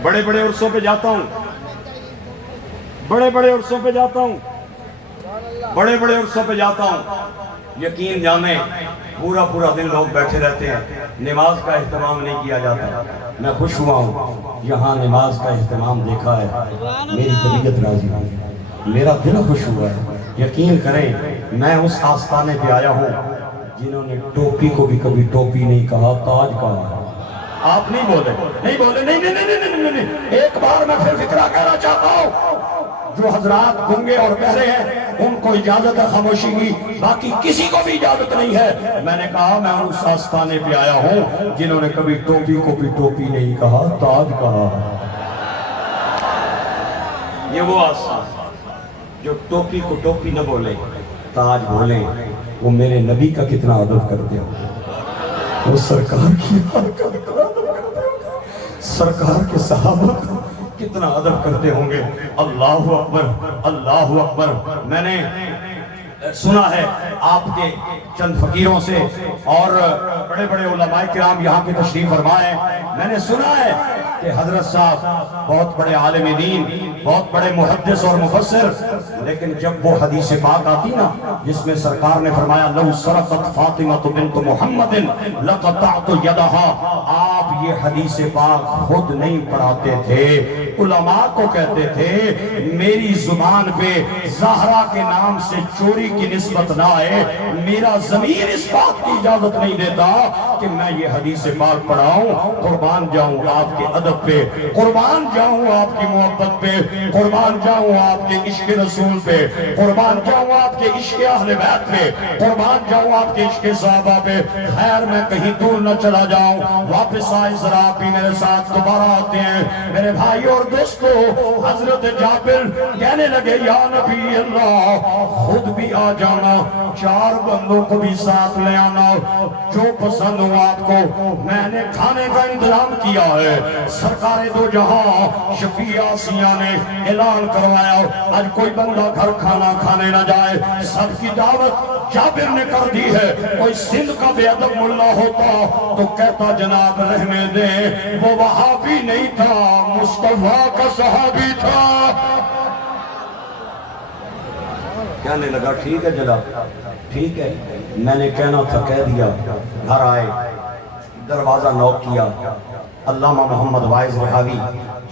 بڑے بڑے عرصوں پہ جاتا ہوں، بڑے بڑے عرصوں پہ جاتا ہوں، بڑے بڑے عرصوں پہ جاتا ہوں، یقین جانیں پورا دن لوگ بیٹھے رہتے ہیں، نماز کا اہتمام نہیں کیا جاتا۔ میں خوش ہوا ہوں یہاں نماز کا اہتمام دیکھا ہے، میری طبیعت راضی ہے، میرا دل خوش ہوا ہے۔ یقین کریں میں اس آستانے پہ آیا ہوں جنہوں نے ٹوپی کو بھی کبھی ٹوپی نہیں کہا، تاج کہا۔ آپ نہیں بولے، نہیں بولے، نہیں، ایک بار میں پھر فکرہ کہنا چاہتا ہوں، جو حضرات گنگے اور بہرے ہیں ان کو اجازت ہے خاموشی کی، باقی کسی کو بھی اجازت نہیں ہے۔ میں نے کہا میں اس آستانے پہ آیا ہوں جنہوں نے کبھی ٹوپی کو بھی ٹوپی نہیں کہا، تاج کہا۔ یہ وہ آستان جو ٹوپی کو ٹوپی نہ بولے، تاج بولیں، وہ میرے نبی کا کتنا ادب کرتے ہو، وہ سرکار کی سرکار کے صحابہ کا کتنا ادب کرتے ہوں گے۔ اللہ اکبر، اللہ اکبر۔ میں نے سنا ہے آپ کے چند فقیروں سے اور بڑے بڑے علماء کرام یہاں کے تشریف فرمائے، میں نے سنا ہے کہ حضرت صاحب بہت بڑے عالم دین، بہت بڑے محدث اور مفسر، لیکن جب وہ حدیث پاک آتی نا جس میں سرکار نے فرمایا لو سرقت فاطمہ بنت محمد لقطعت یدہا، آپ یہ حدیث پاک خود نہیں پڑھاتے تھے، علماء کو کہتے تھے میری زبان پہ زہرا کے نام سے چوری کی نسبت نہ آئے، میرا ضمیر اس بات کی اجازت نہیں دیتا کہ میں یہ حدیث پاک پڑھاؤں۔ قربان جاؤں آپ کے ادب پہ، قربان جاؤں آپ کی محبت پہ، قربان جاؤں آپ کے عشق رسول پہ، قربان جاؤں آپ کے عشق اہل بیت پہ، قربان جاؤں آپ کے عشق صحابہ پہ۔ خیر میں کہیں دور نہ چلا جاؤں، واپس آئے ذرا آپ بھی میرے ساتھ دوبارہ آتے ہیں۔ میرے بھائی اور دوستو، حضرت جابر کہنے لگے یا نبی اللہ خود بھی آ جانا، 4 بندوں کو بھی ساتھ لے آنا، جو پسند ہو آپ کو، میں نے کھانے کا انتظام کیا ہے۔ سرکار دو جہاں شفیع آسیہ نے اعلان کروایا آج کوئی بندہ گھر کھانا کھانے نہ جائے، سب کی دعوت جابر نے کر دی ہے۔ کوئی سندھ کا بے ادب ملا ہوتا تو کہتا جناب رہنے دیں، وہ وہابی نہیں تھا، مصطفیٰ کا صحابی تھا۔ کہنے لگا ٹھیک ہے جناب، ٹھیک ہے، میں نے کہنا تھا کہہ دیا۔ گھر آئے، دروازہ نوک کیا، علامہ محمد وائز رہاوی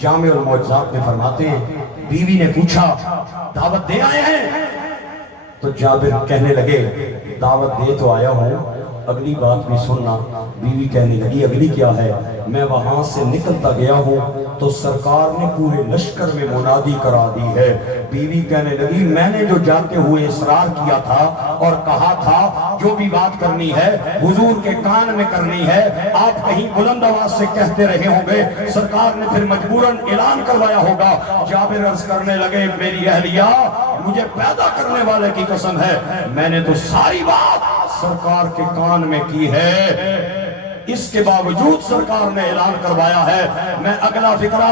جامع المعجزات میں فرماتے ہیں بیوی نے پوچھا دعوت دے آئے ہیں؟ تو جابر کہنے لگے دعوت دے تو آیا ہوں اگلی بات بھی سننا۔ بیوی کہنے لگی اگلی کیا ہے؟ میں وہاں سے نکلتا گیا ہوں تو سرکار نے پورے لشکر میں منادی کرا دی ہے۔ بیوی کہنے لگی میں نے جو جاتے ہوئے اصرار کیا تھا اور کہا تھا جو بھی بات کرنی ہے حضور کے کان میں کرنی ہے، آپ کہیں بلند آواز سے کہتے رہے ہوں گے، سرکار نے پھر مجبوراً اعلان کروایا ہوگا۔ جابر عرض کرنے لگے میری اہلیہ مجھے پیدا کرنے والے کی قسم ہے میں نے تو ساری بات سرکار کے کان میں کی ہے، اس کے باوجود سرکار نے اعلان کروایا ہے۔ میں اگلا فقرہ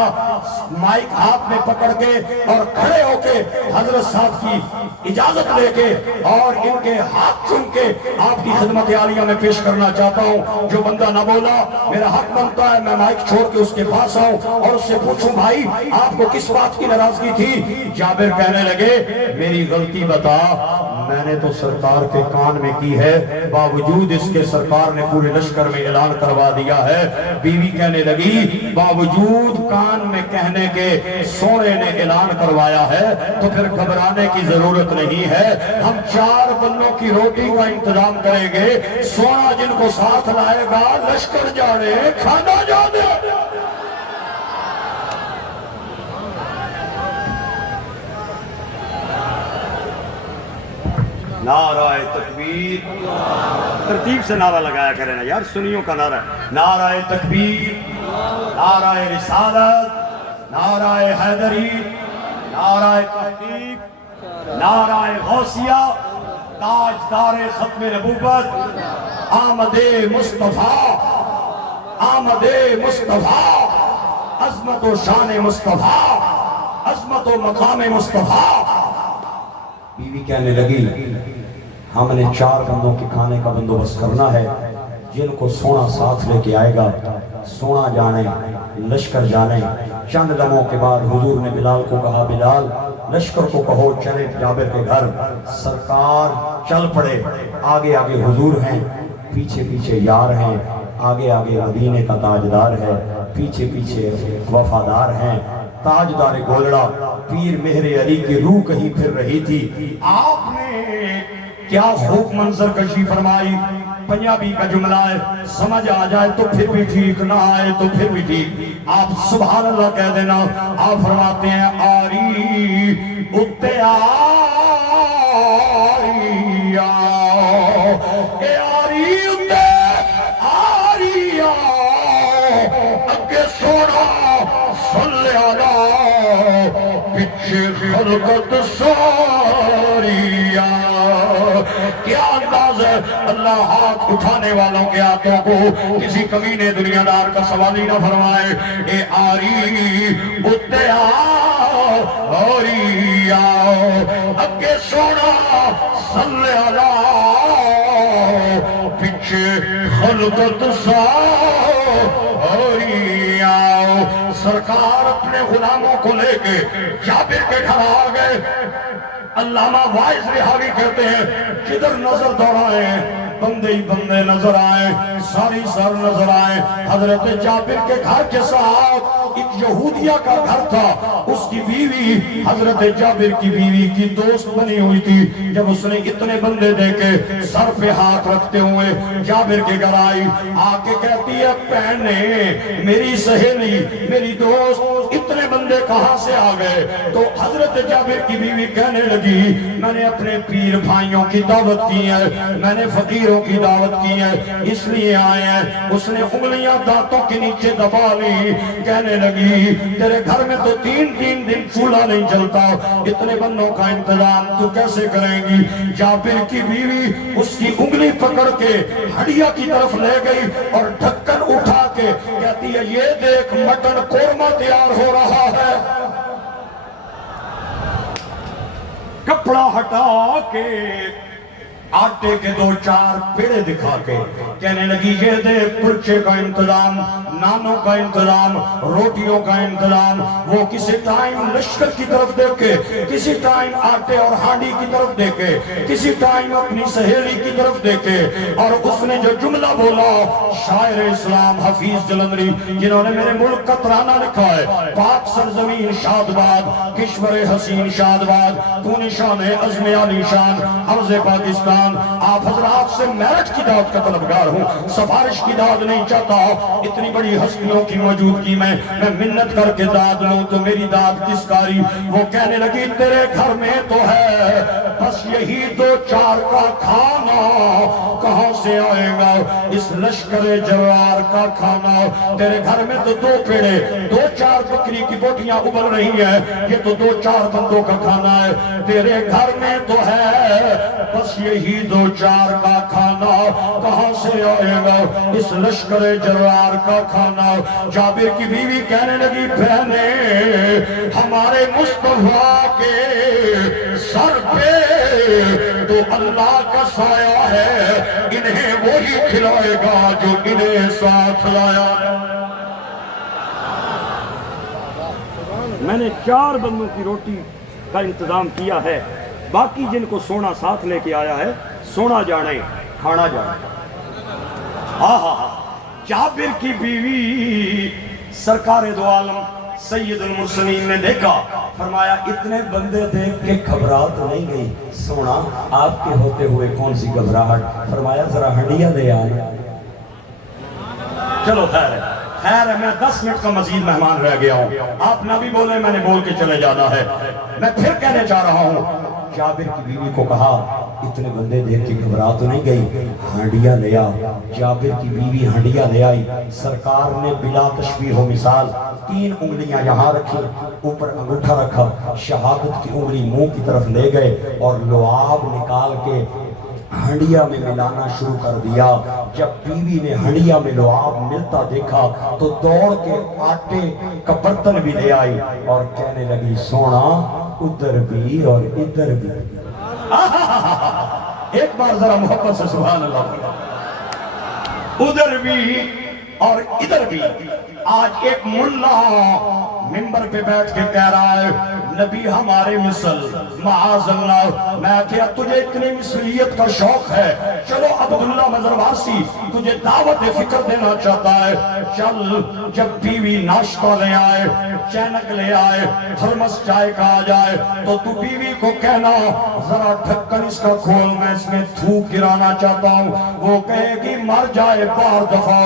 مائک ہاتھ میں پکڑ کے اور کھڑے ہو کے حضرت صاحب کی اجازت لے کے اور ان کے ہاتھ چوم کے آپ کی خدمت عالیہ میں پیش کرنا چاہتا ہوں۔ جو بندہ نہ بولا میرا حق بنتا ہے میں مائک چھوڑ کے اس کے پاس آؤں اور اس سے پوچھوں بھائی آپ کو کس بات کی ناراضگی تھی؟ جابر کہنے لگے میری غلطی بتا، میں نے تو سرکار کے کان میں کی ہے، باوجود اس کے سرکار نے پورے لشکر میں اعلان کروا دیا ہے۔ بیوی کہنے لگی باوجود کان میں کہنے کے سونے نے اعلان کروایا ہے تو پھر گھبرانے کی ضرورت نہیں ہے، ہم 4 بندوں کی روٹی کا انتظام کریں گے، سونا جن کو ساتھ لائے گا لشکر جانے کھانا جانے۔ نعرہ تکبیر، ترتیب سے نعرہ لگایا کریں نا یار، سنیوں کا نعرہ، نعرہ تکبیر، نعرہ رسالت، نعرہ حیدری، نعرہ تحقیق، نعرہ غوثیہ، تاجدار ختم نبوت، آمد مصطفیٰ، آمد مصطفیٰ، عظمت و شان مصطفیٰ، عظمت و مقام مصطفیٰ۔ بیوی کہنے لگی ہم نے 4 بندوں کے کھانے کا بندوبست کرنا ہے، جن کو سونا ساتھ لے کے آئے گا، سونا جانے لشکر جانے۔ چند لمحوں کے بعد حضور نے بلال کو کہا بلال لشکر کو کہو چلے جابر کے گھر۔ سرکار چل پڑے، آگے آگے حضور ہیں، پیچھے پیچھے یار ہیں، آگے آگے مدینے کا تاجدار ہے، پیچھے پیچھے وفادار ہیں۔ تاجدار گولڑا پیر مہر علی کی روح کہیں پھر رہی تھی۔ آپ نے کیا خوب منظر کشی فرمائی، پنجابی کا جملہ ہے، سمجھ آ جائے تو پھر بھی ٹھیک، نہ آئے تو پھر بھی ٹھیک، آپ سبحان اللہ کہہ دینا۔ آپ فرماتے ہیں آری اتے آری آؤ، اے آری اتے آری آؤ، اگے سونا صلی اللہ پچھے خلقت ساری آؤ۔ کیا انداز ہے اللہ ہاتھ اٹھانے والوں کے ہاتھوں کو کسی کمینے دنیا دار کا سوال ہی نہ فرمائے۔ اے آری اتے آری آؤ، اگے سونا صلی اللہ پچھے خلقت ساری آؤ۔ سرکار اپنے غلاموں کو لے کے جابر کے گھر آ گئے۔ علامہ وائز رہاوی کہتے ہیں جدھر نظر دوڑائیں بندے ہی بندے نظر آئیں، ساری سر نظر آئیں۔ حضرت جابر کے گھر کے ساتھ ایک یہودیہ کا گھر تھا، اس کی بیوی حضرت جابر کی بیوی کی دوست بنی ہوئی تھی۔ جب اس نے اتنے بندے دیکھے سر پہ ہاتھ رکھتے ہوئے جابر کے گھر آئی، آ کے کہتی ہے بہنیں میری سہیلی میری دوست اتنے بندے کہاں سے آ گئے؟ تو حضرت جابر کی بیوی کہنے لگی میں نے اپنے پیر بھائیوں کی دعوت کی ہے، میں نے فقیروں کی دعوت کی ہے اس لیے آئے ہیں۔ اس نے انگلیاں دانتوں کے نیچے دبا لی، کہنے لگی تیرے گھر میں تو 3 دن چولہا نہیں جلتا، اتنے بندوں کا انتظام تو کیسے کریں گی؟ جابر کی بیوی اس کی انگلی پکڑ کے ہڈیا کی طرف لے گئی اور ڈھکن اٹھا کے کہتی ہے یہ دیکھ مٹن قورمہ تیار ہو رہا ہے۔ کپڑا ہٹا کے آٹے کے 2-4 پیڑے دکھا کے کہنے لگی یہ دے کلچے کا انتظام، نانوں کا انتظام، روٹیوں کا انتظام۔ وہ کسی ٹائم لشکر کی طرف دیکھے، کسی ٹائم آٹے اور ہانڈی کی طرف دیکھے، کسی ٹائم اپنی سہیلی کی طرف دیکھے۔ اور اس نے جو جملہ بولا شاعر اسلام حفیظ جلندری جنہوں نے میرے ملک کا ترانہ لکھا ہے، پاک سرزمین شاد باد، کشور حسین شاد باد، تو نشان عزم عالی شان، عرض پاکستان اعلان، آپ حضرات سے میرٹ کی دعوت کا طلبگار ہوں، سفارش کی دعوت نہیں چاہتا ہوں۔ اتنی بڑی ہستیوں کی موجودگی میں منت کر کے داد لوں تو میری داد کس کاری؟ وہ کہنے لگی تیرے گھر میں تو ہے بس یہی 2-4 کا کھانا، کہاں سے آئے گا اس لشکر جرار کا کھانا؟ تیرے گھر میں تو 2 پیڑے 2-4 بکری کی بوٹیاں ابل رہی ہیں، یہ تو 2-4 بندوں کا کھانا ہے۔ تیرے گھر میں تو ہے بس یہی 2-4 کا کھانا، کہاں سے آئے گا اس لشکر جرار کا کھانا؟ جابر کی بیوی کہنے لگی بہنے ہمارے مصطفیٰ کے سر پہ تو اللہ کا سایہ ہے، انہیں وہی کھلائے گا جو انہیں ساتھ لایا۔ میں نے 4 بندوں کی روٹی کا انتظام کیا ہے، باقی جن کو سونا ساتھ لے کے آیا ہے سونا جانے کھانا جانے۔ جابر کی بیوی سرکار دو عالم سید المرسلین نے دیکھا، فرمایا اتنے بندے دیکھ کے گھبراہٹ نہیں گئی؟ سونا آپ کے ہوتے ہوئے کون سی گھبراہٹ؟ فرمایا ذرا ہنڈیا لے آئے۔ چلو خیر ہے، میں 10 منٹ کا مزید مہمان رہ گیا ہوں، آپ نہ بھی بولے میں نے بول کے چلے جانا ہے۔ میں پھر کہنے چاہ رہا ہوں، جابر کی بیوی کو کہا اتنے بندے دیکھ کے گھبرا تو نہیں گئی، ہانڈیا لے آ۔ جابر کی بیوی ہانڈیا لے آئی، سرکار نے بلا تشبیہ و مثال 3 انگلیاں یہاں رکھی، اوپر انگوٹھا رکھا، شہادت کی انگلی منہ کی طرف لے گئے اور لعاب نکال کے ہنڈیا میں ملانا شروع کر دیا۔ جب بیوی نے ہنڈیا میں لعاب ملتا دیکھا تو دوڑ کے آٹے کا برتن بھی لے آئی اور کہنے لگی سونا ادھر بھی اور ادھر بھی۔ ایک بار ذرا محبت سے سبحان اللہ، ادھر بھی اور ادھر بھی۔ آج ایک ملا منبر پہ بیٹھ کے کہہ رہا ہے نبی ہمارے مثل، معاذ اللہ۔ میں کہا تجھے اتنی مثلیت کا شوق ہے، چلو عبداللہ مزرواسی تجھے دعوت فکر دینا چاہتا ہے، چل جب بیوی ناشتہ لے آئے، چینک لے آئے، تھرمس چائے کا آ جائے تو تو بیوی کو کہنا ذرا ڈھکن اس کا کھول، میں اس میں تھوک گرانا چاہتا ہوں۔ وہ کہے گی مر جائے بار دفعہ،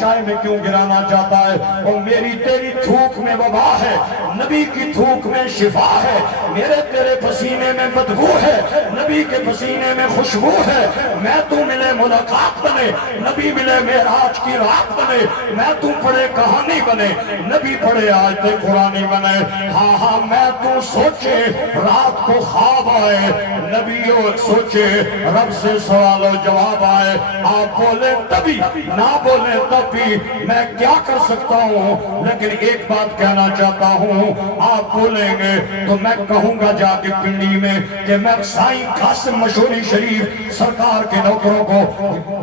چائے میں کیوں گرانا چاہتا ہے؟ اور میری تیری تھوک میں وبا ہے، نبی کی تھوک میں شفا ہے، میرے تیرے پسینے میں بدبو ہے، نبی کے پسینے میں خوشبو ہے۔ میں تو ملے ملاقات بنے، نبی ملے معراج کی رات بنے، میں تو پڑھے کہانی بنے، نبی پڑھے آیت قرآنی بنے۔ ہاں میں تو سوچے رات کو خواب آئے، نبی سوچے رب سے سوال و جواب آئے۔ آپ بولے تبھی نہ بولے تب بھی میں کیا کر سکتا ہوں، لیکن ایک بات کہنا چاہتا ہوں، آپ بولیں گے تو میں کہوں گا جا کے پنڈی میں کہ میں سائیں قاسم مشہوری شریف سرکار کے نوکروں کو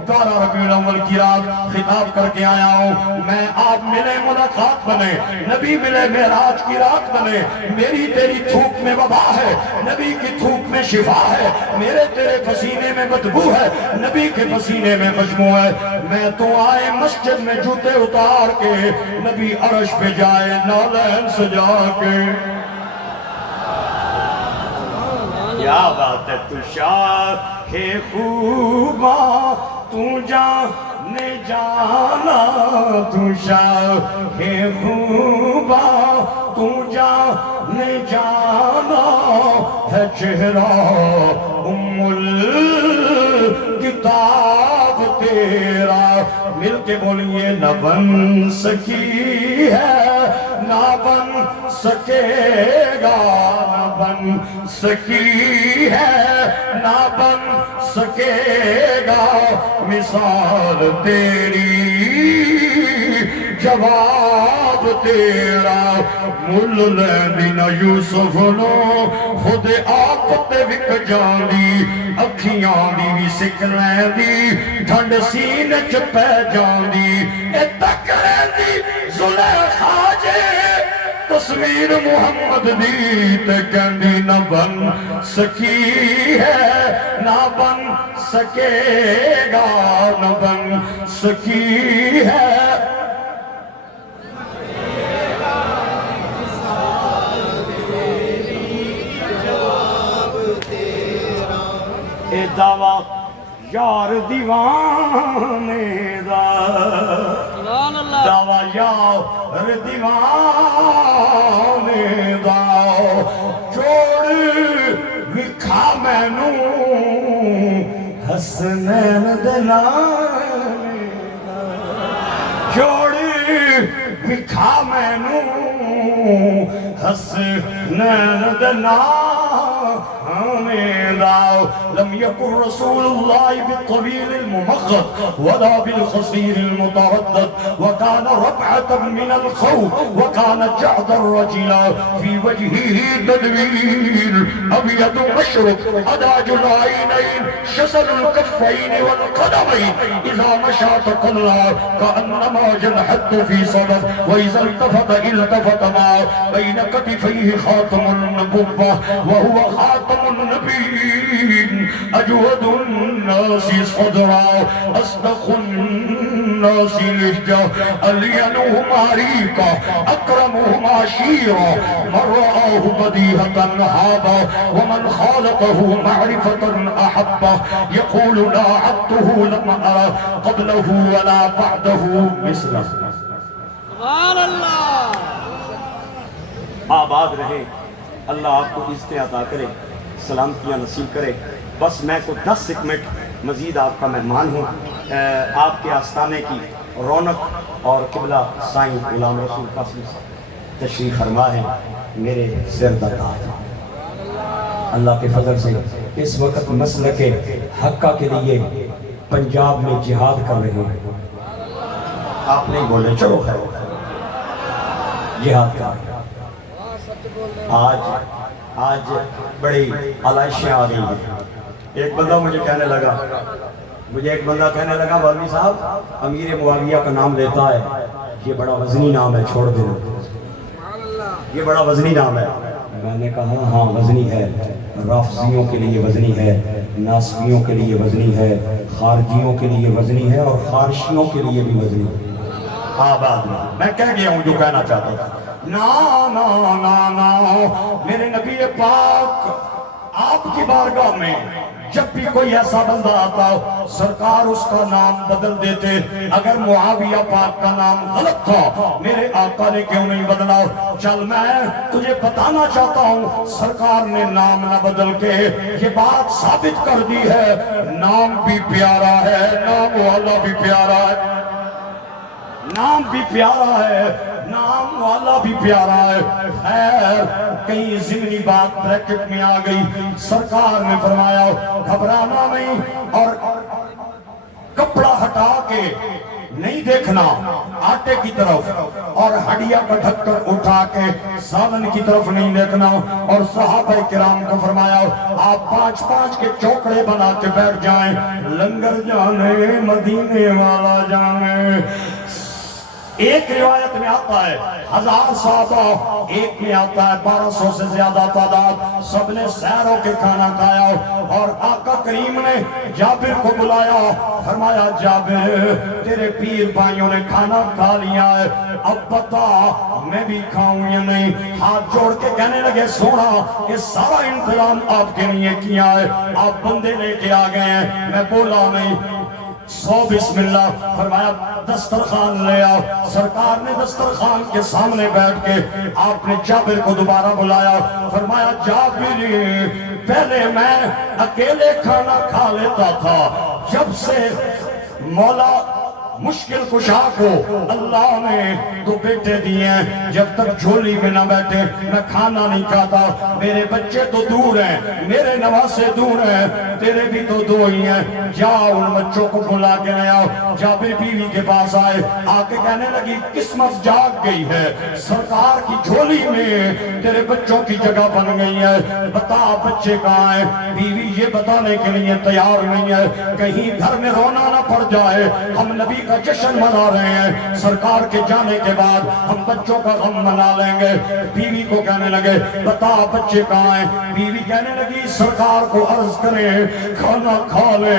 12 ربیع الاول کی رات خطاب کر کے آیا ہوں۔ میں آپ ملے ملاقات بنے، نبی ملے معراج کی رات بنے، میری تیری تھوک میں وبا ہے، نبی کی تھوک میں شفا ہے، میرے تیرے پسینے میں بدبو ہے، نبی کے پسینے میں خوشبو ہے۔ میں تو آئے مسجد میں جوتے اتار کے، نبی عرش پہ جائے نالین سجا کے۔ کیا بات ہے، تو شاہ خوباں تو جانے جانا، تو شاہ خوباں تو جانے جانا ہے، چہرہ ام کتاب تیرا۔ مل کے بولیے نہ بن سکی ہے، نہ بن سکے گا، نہ بن سکی ہے، نہ بن سکے گا، مثال تیری جواب تیرا۔ مل لیندی نہ یوسف نو خود آپ تے وک جاندی، اکھیاں دی بھی سکھ لیندی، ٹھنڈ سینے چ پہ جاندی، اے تک لیندی زلیخا جے تصویر محمد دی، تے کہندی نہ بن سکی ہے، نہ بن سکے گا، نہ بن سکی ہے۔ اے دعویٰ یار دیوانے دا دعویٰ یار دیوانے دا چھوڑ وکھا مینوں حسنین دلانے دا چھوڑ وکھا مینوں حسنین دلانے دا لم يكن رسول الله بالطويل الممغط ولا بالقصير المتردد وكان ربعة من الخوف وكان جعد الرجل في وجهه تدوير أبيض مشرق أداج العينين شسل الكفين والقدمين إذا مشى تقلى كأنما جنحت في صدف وإذا التفت ما بين كتفيه خاتم النبوة وهو خاتم النبيين أجود الناس صدرا أصدق الناس لهجة ألينهم عريقا أكرمهم عشيرا من رآه بديهة هابا ومن خالطه معرفة أحبه يقول لا عدته لم أرى قبله ولا بعده مثله سبحان اللہ آباد رہے اللہ آپ کو عزت عطا کرے سلامتیاں نصیب کرے بس میں کو 10 منٹ مزید آپ کا مہمان ہوں آپ کے آستانے کی رونق اور قبلہ سائیں غلام رسول قاسم تشریف فرما ہے میرے سر درگاہ اللہ کے فضل سے اس وقت مسلک حقہ کے لیے پنجاب میں جہاد کر رہے ہیں آپ نہیں بولے چلو خیر جہاد کر رہے ہیں آج بڑی علائشیں آ گئی ہیں ایک بندہ مجھے کہنے لگا مولوی صاحب امیر معاویہ کا نام لیتا ہے یہ بڑا وزنی نام ہے چھوڑ دینا یہ بڑا وزنی نام ہے میں نے کہا ہاں وزنی ہے رافضیوں کے لیے وزنی ہے ناصبیوں کے لیے وزنی ہے خارجیوں کے لیے وزنی ہے اور خارشیوں کے لیے بھی وزنی ہے آباد میں کہہ گیا ہوں جو کہنا چاہتا تھا نا نا نا نا میرے نبی پاک آپ کی بارگاہ میں جب بھی کوئی ایسا بندہ آتا سرکار اس کا نام بدل دیتے اگر معاویہ پاک کا نام غلط تھا میرے آقا نے کیوں نہیں بدلا چل میں تجھے بتانا چاہتا ہوں سرکار نے نام نہ بدل کے یہ بات ثابت کر دی ہے نام بھی پیارا ہے نام والا بھی پیارا ہے نام بھی پیارا ہے نام والا بھی پیارا ہے خیر کہیں ضمنی بات بریکٹ میں آ گئی سرکار نے فرمایا گھبرانا نہیں اور کپڑا ہٹا کے نہیں دیکھنا آٹے کی طرف اور ہڈیا کا ڈھکن اٹھا کے سالن کی طرف نہیں دیکھنا اور صحابہ کرام کو فرمایا آپ 5-5 کے چوکڑے بنا کے بیٹھ جائیں لنگر جانے مدینے والا جانے ایک روایت میں آتا ہے 1000 صحابہ ایک میں آتا ہے 1200 سے زیادہ تعداد سب نے سیر ہو کے کھانا کھایا اور آقا کریم نے جابر کو بلایا فرمایا جابر تیرے پیر بھائیوں نے کھانا کھا لیا ہے اب بتا میں بھی کھاؤں یا نہیں ہاتھ جوڑ کے کہنے لگے سونا یہ سارا انتظام آپ کے لیے کیا ہے آپ بندے لے کے آ گئے ہیں میں بولا نہیں سو بسم اللہ فرمایا دسترخوان لے آؤ سرکار نے دسترخوان کے سامنے بیٹھ کے آپ نے جابر کو دوبارہ بلایا فرمایا جابر پہلے میں اکیلے کھانا کھا لیتا تھا جب سے مولا مشکل کشا کو اللہ نے 2 بیٹے دیے ہیں جب تک جھولی میں نہ بیٹھے میں کھانا نہیں کھاتا میرے بچے تو دور ہیں میرے نواسے دور ہیں تیرے بھی تو 2 ہی ہیں جا ان بچوں کو بلا کے لے آؤ جابر بیوی کے پاس آئے آ کے کہنے لگی قسمت جاگ گئی ہے سرکار کی جھولی میں تیرے بچوں کی جگہ بن گئی ہے بتا بچے کہاں ہیں بیوی یہ بتانے کے لیے تیار نہیں ہے کہیں گھر میں رونا نہ پڑ جائے ہم نبی کا جشن منا رہے ہیں، سرکار کے جانے کے بعد ہم بچوں کا غم منا لیں گے۔ بیوی کو کہنے لگے بتا بچے کہاں ہیں؟ بیوی کہنے لگی سرکار کو عرض کریں کھانا کھا لے۔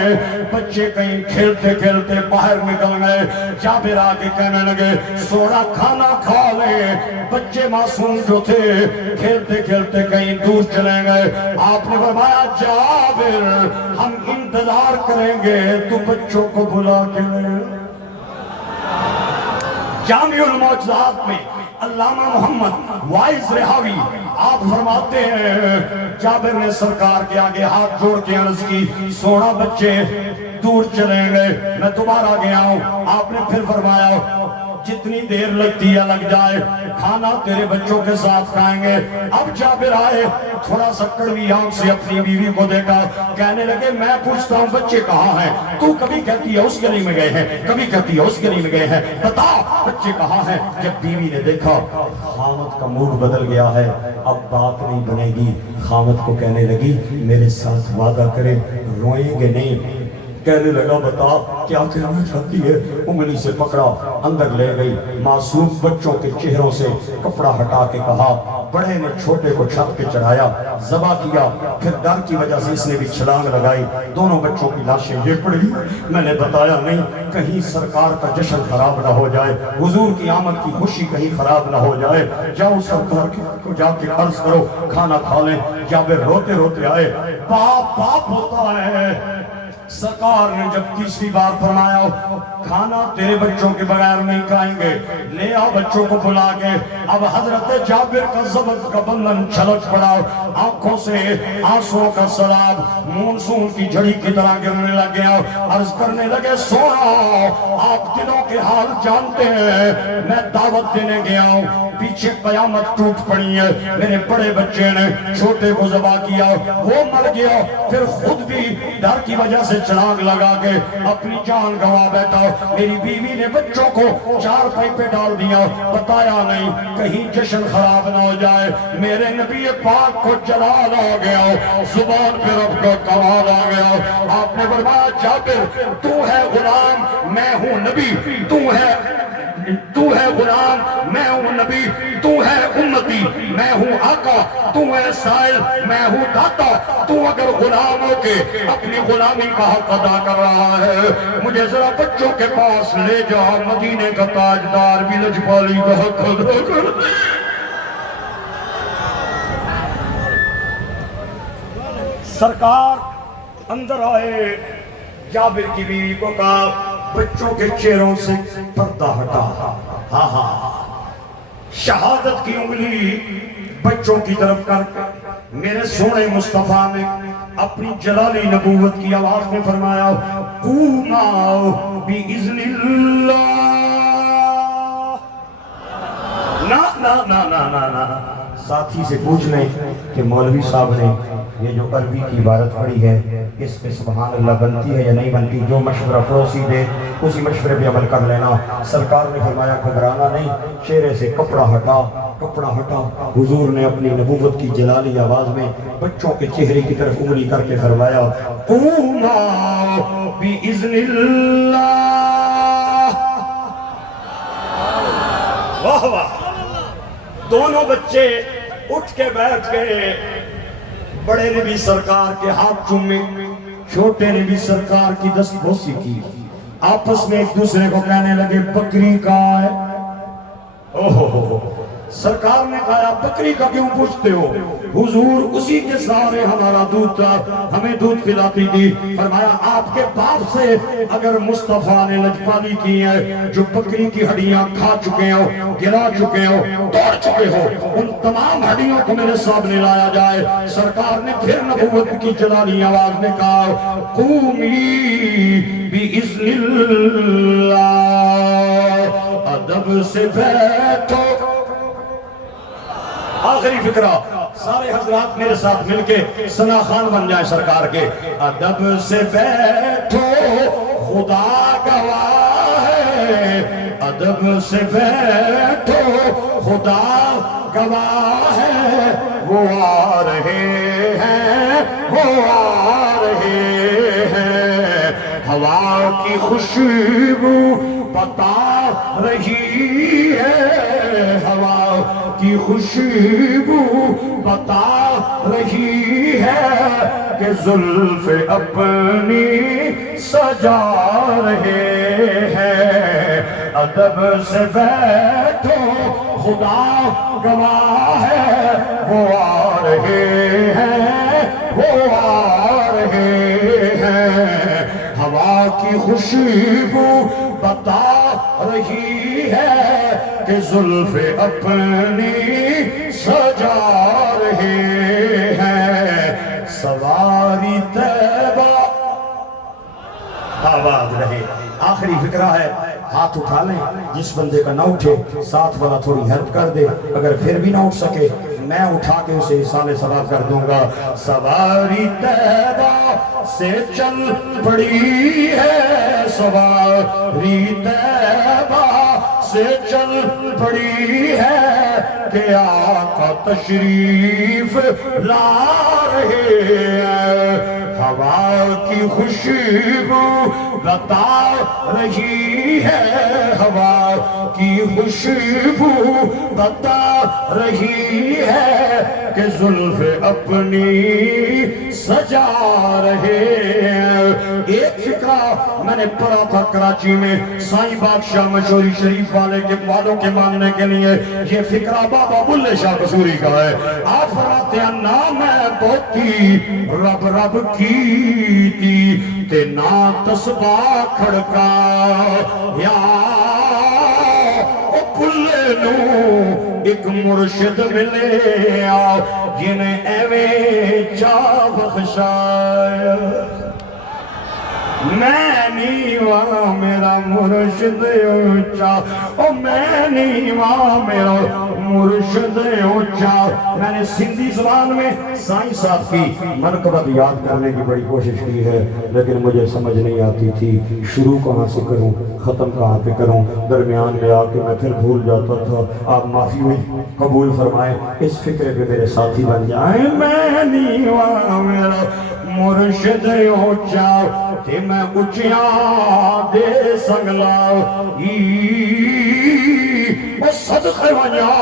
بچے کہیں کھیلتے کھیلتے باہر نکل گئے۔ جابر آگے کہنے لگے سونا کھانا کھا لے۔ بچے معصوم جو تھے کھیلتے کھیلتے کہیں دور چلے گئے۔ آپ نے فرمایا جابر ہم انتظار کریں گے، تو بچوں کو بلا کے لے۔ جامع المعجزات میں علامہ محمد وائز رہاوی آپ فرماتے ہیں جابر نے سرکار کے آگے ہاتھ جوڑ کے عرض کی سونا بچے دور چلے گئے، میں دوبارہ گیا ہوں۔ آپ نے پھر فرمایا جتنی دیر لگتی ہے لگ جائے، کھانا تیرے بچوں کے ساتھ کھائیں گے۔ اب جابر آئے، تھوڑا سا کڑوی آنکھ سے اپنی بیوی کو دیکھا، کہنے لگے میں پوچھتا ہوں بچے کہاں ہیں؟ تو کبھی کہتی ہے اس گلی میں گئے ہیں، کبھی کہتی ہے اس گلی میں گئے ہیں، بتا بچے کہاں ہیں؟ جب بیوی نے دیکھا خامد کا موڈ بدل گیا ہے، اب بات نہیں بنے گی، خامد کو کہنے لگی میرے ساتھ وعدہ کرے روئیں گے نہیں۔ کہنے لگا بتا کیا کہنا چاہتی ہے؟ انگلی سے پکڑا اندر لے گئی، معصوم بچوں کے چہروں سے کپڑا ہٹا کے کہا، بڑے نے چھوٹے کو چھت پہ چڑھایا، ذبح کیا، پھر ڈر کی وجہ سے اس نے بھی چھلانگ لگائی، دونوں بچوں کی لاشیں یہ پڑی۔ میں نے بتایا نہیں کہیں سرکار کا جشن خراب نہ ہو جائے، حضور کی آمد کی خوشی کہیں خراب نہ ہو جائے، جاؤ سرکار کو جا کے عرض کرو کھانا کھا لیں۔ جابر روتے روتے آئے، باپ باپ ہوتا ہے۔ سرکار نے جب تیسری بار فرمایا کھانا تیرے بچوں کے بغیر نہیں کھائیں گے، لے آؤ بچوں کو بلا کے۔ اب حضرت جابر کا ضبط کا بندھن چھلک پڑا، آنکھوں سے آنسوں کا سیلاب مونسون کی جھڑی کی طرح گرنے لگ گیا۔ عرض کرنے لگے سونا آپ دلوں کے حال جانتے ہیں، میں دعوت دینے گیا ہوں، پیچھے قیامت ٹوٹ پڑی ہے، میرے بڑے بچے نے چھوٹے کو ذبح کیا، وہ مر گیا، پھر خود بھی ڈر کی وجہ سے چھلانگ لگا کے اپنی جان گنوا بیٹھا، میری بیوی نے بچوں کو چار پائی پہ ڈال دیا، بتایا نہیں کہیں جشن خراب نہ ہو جائے۔ میرے نبی پاک کو جلال آ گیا، زبان پہ رب کا کمال آ گیا۔ آپ نے فرمایا جابر تو ہے غلام میں ہوں نبی، تو ہے غلام میں ہوں نبی، تو ہے امتی میں ہوں آقا، تو ہے سائل میں ہوں داتا۔ تو اگر غلام ہو کے اپنی غلامی کا حق ادا کر رہا ہے، مجھے ذرا بچوں کے پاس لے جا، مدینے کا تاجدار بھی لجپالی کا حق ادا کر دے۔ سرکار اندر آئے، جابر کی بیوی کو کہا بچوں کے چہروں سے پردہ ہٹا۔ ہاں ہاں شہادت کی انگلی بچوں کی طرف کر میرے سونے مصطفیٰ نے اپنی جلالی نبوت کی آواز میں فرمایا قوما بِإِذْنِ اللَّهِ۔ نا ساتھی سے پوچھ لیں کہ مولوی صاحب نے یہ جو عربی کی عبارت پڑھی ہے اس پہ سبحان اللہ بنتی ہے یا نہیں بنتی؟ جو مشورہ پڑوسی دے اسی مشورے پہ عمل کر لینا۔ سرکار نے فرمایا گھبرانا نہیں، چہرے سے کپڑا ہٹا۔ حضور نے اپنی نبوت کی جلالی آواز میں بچوں کے چہرے کی طرف انگلی کر کے فرمایا قوما بِإِذْنِ اللَّهِ۔ واہ واہ، دونوں بچے اٹھ کے بیٹھ گئے، بڑے نے بھی سرکار کے ہاتھ چومے، چھوٹے نے بھی سرکار کی دست بوسی کی، آپس میں ایک دوسرے کو کہنے لگے بکری کہاں ہے؟ سرکار نے کہا بکری کا کیوں پوچھتے ہو؟ حضور اسی کے سارے ہمارا دودھ تھا، ہمیں دودھ پلاتی تھی۔ فرمایا آپ کے باپ سے اگر مصطفیٰ نے لجپالی کی ہے، جو بکری کی ہڈیاں کھا چکے ہو، گرا چکے ہو، توڑ چکے ہو، ان تمام ہڈیوں کو میرے سامنے لایا جائے۔ سرکار نے پھر نبوت کی جلالی آواز میں کہا قومی بِإِذْنِ اللَّهِ، ادب سے بیٹھو۔ آخری فکرہ سارے حضرات میرے ساتھ مل کے ثنا خان بن جائیں سرکار کے۔ ادب سے بیٹھو خدا گواہ ہے، ادب سے بیٹھو خدا گواہ ہے، وہ آ رہے ہیں، وہ آ رہے ہیں، ہوا کی خوشبو بتا رہی ہے، ہوا کی خوشبو بتا رہی ہے کہ زلف اپنی سجا رہے ہیں۔ ادب سے بیٹھو خدا گواہ ہے، وہ آ رہے ہیں، وہ آ رہے ہیں۔ ہوا کی خوشبو بتا رہی ہے کہ زلف اپنی سجا رہے ہیں۔ سواری طیبہ آباد رہے۔ آخری فکرہ ہے، ہاتھ اٹھا لیں، جس بندے کا نہ اٹھے ساتھ والا تھوڑی ہیلپ کر دے، اگر پھر بھی نہ اٹھ سکے میں اٹھا کے اسے احسان ثواب کر دوں گا۔ سواری طیبہ سے چل پڑی ہے، سواری طیبہ سے چل پڑی ہے کہ آقا تشریف لا رہے ہیں۔ ہوا کی خوشبو بتا رہی ہے، ہوا کی خوشبو بتا رہی ہے کہ زلف اپنی سجا رہے ہیں۔ ایک فکرہ میں نے پڑھا تھا کراچی میں سائیں بادشاہ مشوری شریف والوں کے ماننے کے لیے، یہ فکرہ بابا بلے شاہ قصوری کا ہے۔ آپ فرماتے ہیں نام ہے بوتی رب رب کی تھی تے نا تسبہ کھڑکا یا او بلے نو ایک مرشد ملے آ جنہیں ایویں چاہ بخشایا۔ میں نیواں میرا مرشد اونچا، او میں نیواں میرا مرشد اونچا۔ میں نے سندھی زبان میں سائیں صاحب کی منقبت یاد کرنے کی بڑی کوشش کی ہے، لیکن مجھے سمجھ نہیں آتی تھی شروع کہاں سے کروں ختم کہاں پہ کروں، درمیان میں آ کے میں پھر بھول جاتا تھا۔ آپ معافی میں قبول فرمائیں، اس فکرے پہ میرے ساتھی بن جائیں۔ میں نیواں میرا مرشد اونچا تے میں اچیاں دے سنگلا او صدقے ونجا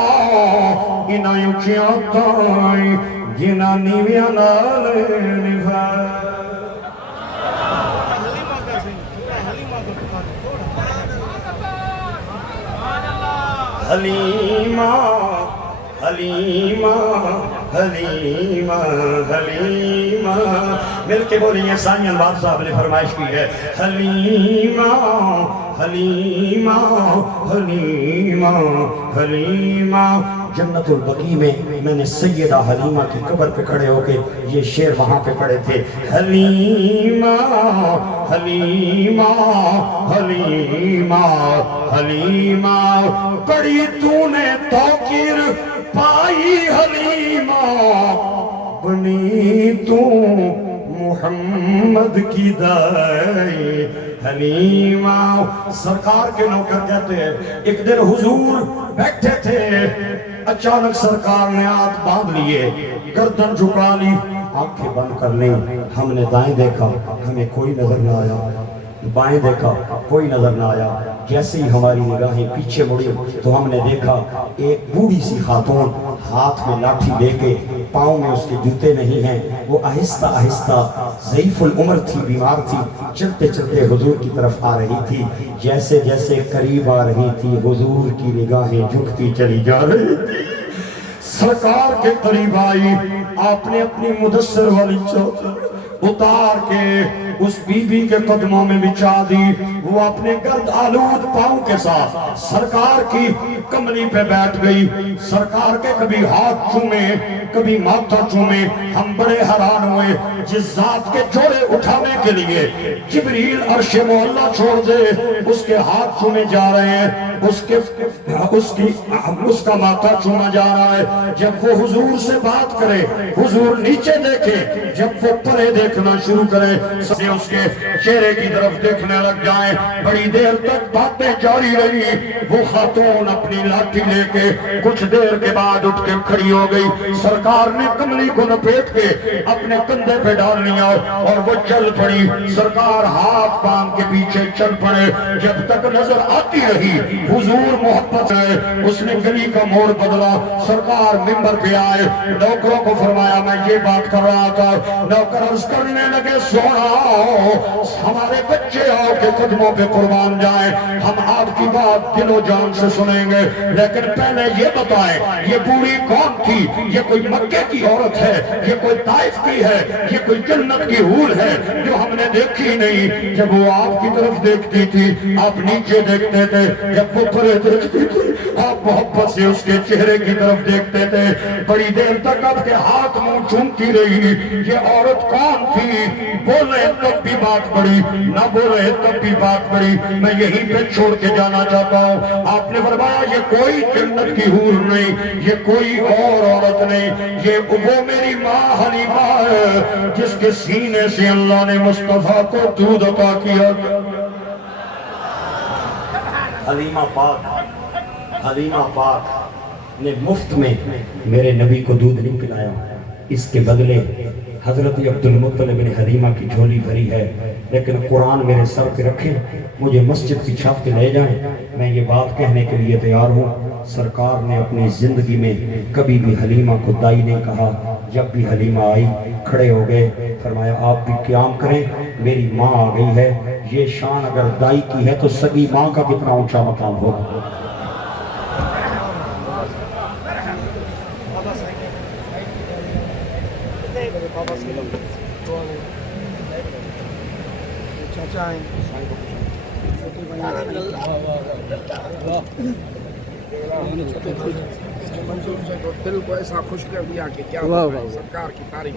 انہاں اچیاں تائیں جنہاں نیویاں نال نبھائے۔ حلیمہ حلیمہ حلیمہ حلیمہ، مل کے بولیے، سائیں الباب صاحب نے فرمائش کی ہے۔ حلیمہ حلیمہ حلیمہ حلیمہ۔ جنت البقیع میں نے سیدہ حلیمہ کی قبر پہ کھڑے ہو کے یہ شعر وہاں پہ پڑھے تھے۔ حلیمہ حلیمہ حلیمہ حلیمہ، بڑی تو نے توقیر پائی حلیمہ، بنی تو محمد کی دائی حلیمہ۔ سرکار کے نوکر کہتے ہیں ایک دن حضور بیٹھے تھے، اچانک سرکار نے ہاتھ باندھ لیے، گردن جھکا لی، آنکھیں بند کر لی۔ ہم نے دائیں دیکھا، ہمیں کوئی نظر نہ آیا، بائیں دیکھا، کوئی نظر نہ آیا۔ جیسے ہی ہماری نگاہیں پیچھے مڑی تو ہم نے دیکھا ایک بوڑھی سی خاتون ہاتھ میں لاٹھی لے کے، پاؤں میں اس کے جوتے نہیں ہیں، وہ آہستہ آہستہ ضعیف العمر تھی، بیمار تھی، چلتے چلتے حضور کی طرف آ رہی تھی۔ جیسے جیسے قریب آ رہی تھی حضور کی نگاہیں جھکتی چلی جا رہی تھی۔ سرکار کے قریب آئی، آپ نے اپنی مدثر والی چادر اتار کے اس بی بی کے قدموں میں بچھا دی۔ وہ اپنے گرد آلود پاؤں کے ساتھ سرکار کی کملی پہ بیٹھ گئی۔ سرکار کے کبھی ہاتھ چومے، کبھی ماتھا چومے۔ ہم بڑے حیران ہوئے، جس ذات کے جوڑے اٹھانے کے لیے جبریل عرش معلیٰ چھوڑ دے اس کے ہاتھ چومے جا رہے ہیں، اس کے اس کا ماتھا چوما جا رہا ہے. جب وہ حضور سے بات کرے حضور نیچے دیکھے, جب وہ پرے دیکھنا شروع کرے سبھی اس کے چہرے کی طرف دیکھنے لگ جائیں. بڑی دیر تک باتیں جاری رہی. وہ خاتون اپنی لاٹھی لے کے کچھ دیر کے بعد اٹھ کے کھڑی ہو گئی. سرکار نے کملی کو لپیٹ کے اپنے کندھے پہ ڈال لیا اور وہ چل پڑی. سرکار ہاتھ باندھ کے پیچھے چل پڑے. جب تک نظر آتی رہی حضور محبت ہے. اس نے گلی کا موڑ بدلا. سرکار منبر پہ آئے, نوکروں کو فرمایا میں یہ بات کر رہا تھا. نوکر عرض کرنے لگے سونا ہمارے بچے آپ کے قدموں پہ قربان جائیں, ہم آپ کی بات دل و جان سے سنیں گے, لیکن پہلے یہ بتائیں یہ بوڑھی کون تھی؟ یہ کوئی مکے کی عورت ہے, یہ کوئی طائف کی ہے, یہ کوئی جنت کی حور ہے جو ہم نے دیکھی نہیں؟ جب وہ آپ کی طرف دیکھتی تھی آپ نیچے دیکھتے تھے, جب وہ پرے دیکھتی تھی آپ محبت سے اس کے چہرے کی طرف دیکھتے تھے. بڑی دیر تک آپ کے ہاتھ منہ چومتی رہی. یہ عورت کون تھی؟ بولے تب بھی بات بڑی, نہ بولے تب بھی بات بڑی. میں یہیں پہ چھوڑ کے جانا چاہتا ہوں. آپ نے فرمایا یہ کوئی جنت کی حور نہیں, یہ کوئی اور عورت نہیں, یہ وہ میری ماں حلیمہ ہے جس کے سینے سے اللہ نے مصطفیٰ کو دودھ عطا کیا. حلیمہ پاک نے مفت میں میرے نبی کو دودھ نہیں پلایا. اس کے بدلے حضرت عبدالمطلب نے حلیمہ کی جھولی بھری ہے. لیکن قرآن میرے سر پہ رکھے, مجھے مسجد کی چھت پہ لے جائیں, میں یہ بات کہنے کے لیے تیار ہوں. سرکار نے اپنی زندگی میں کبھی بھی حلیمہ کو دائی نہیں کہا. جب بھی حلیمہ آئی کھڑے ہو گئے, فرمایا آپ بھی قیام کریں, میری ماں آ گئی ہے. یہ شان اگر دائی کی ہے تو سگی ماں کا کتنا اونچا مقام ہوگا. دل کو ایسا خوش کر دیا کہ کیا سرکار کی تعریف.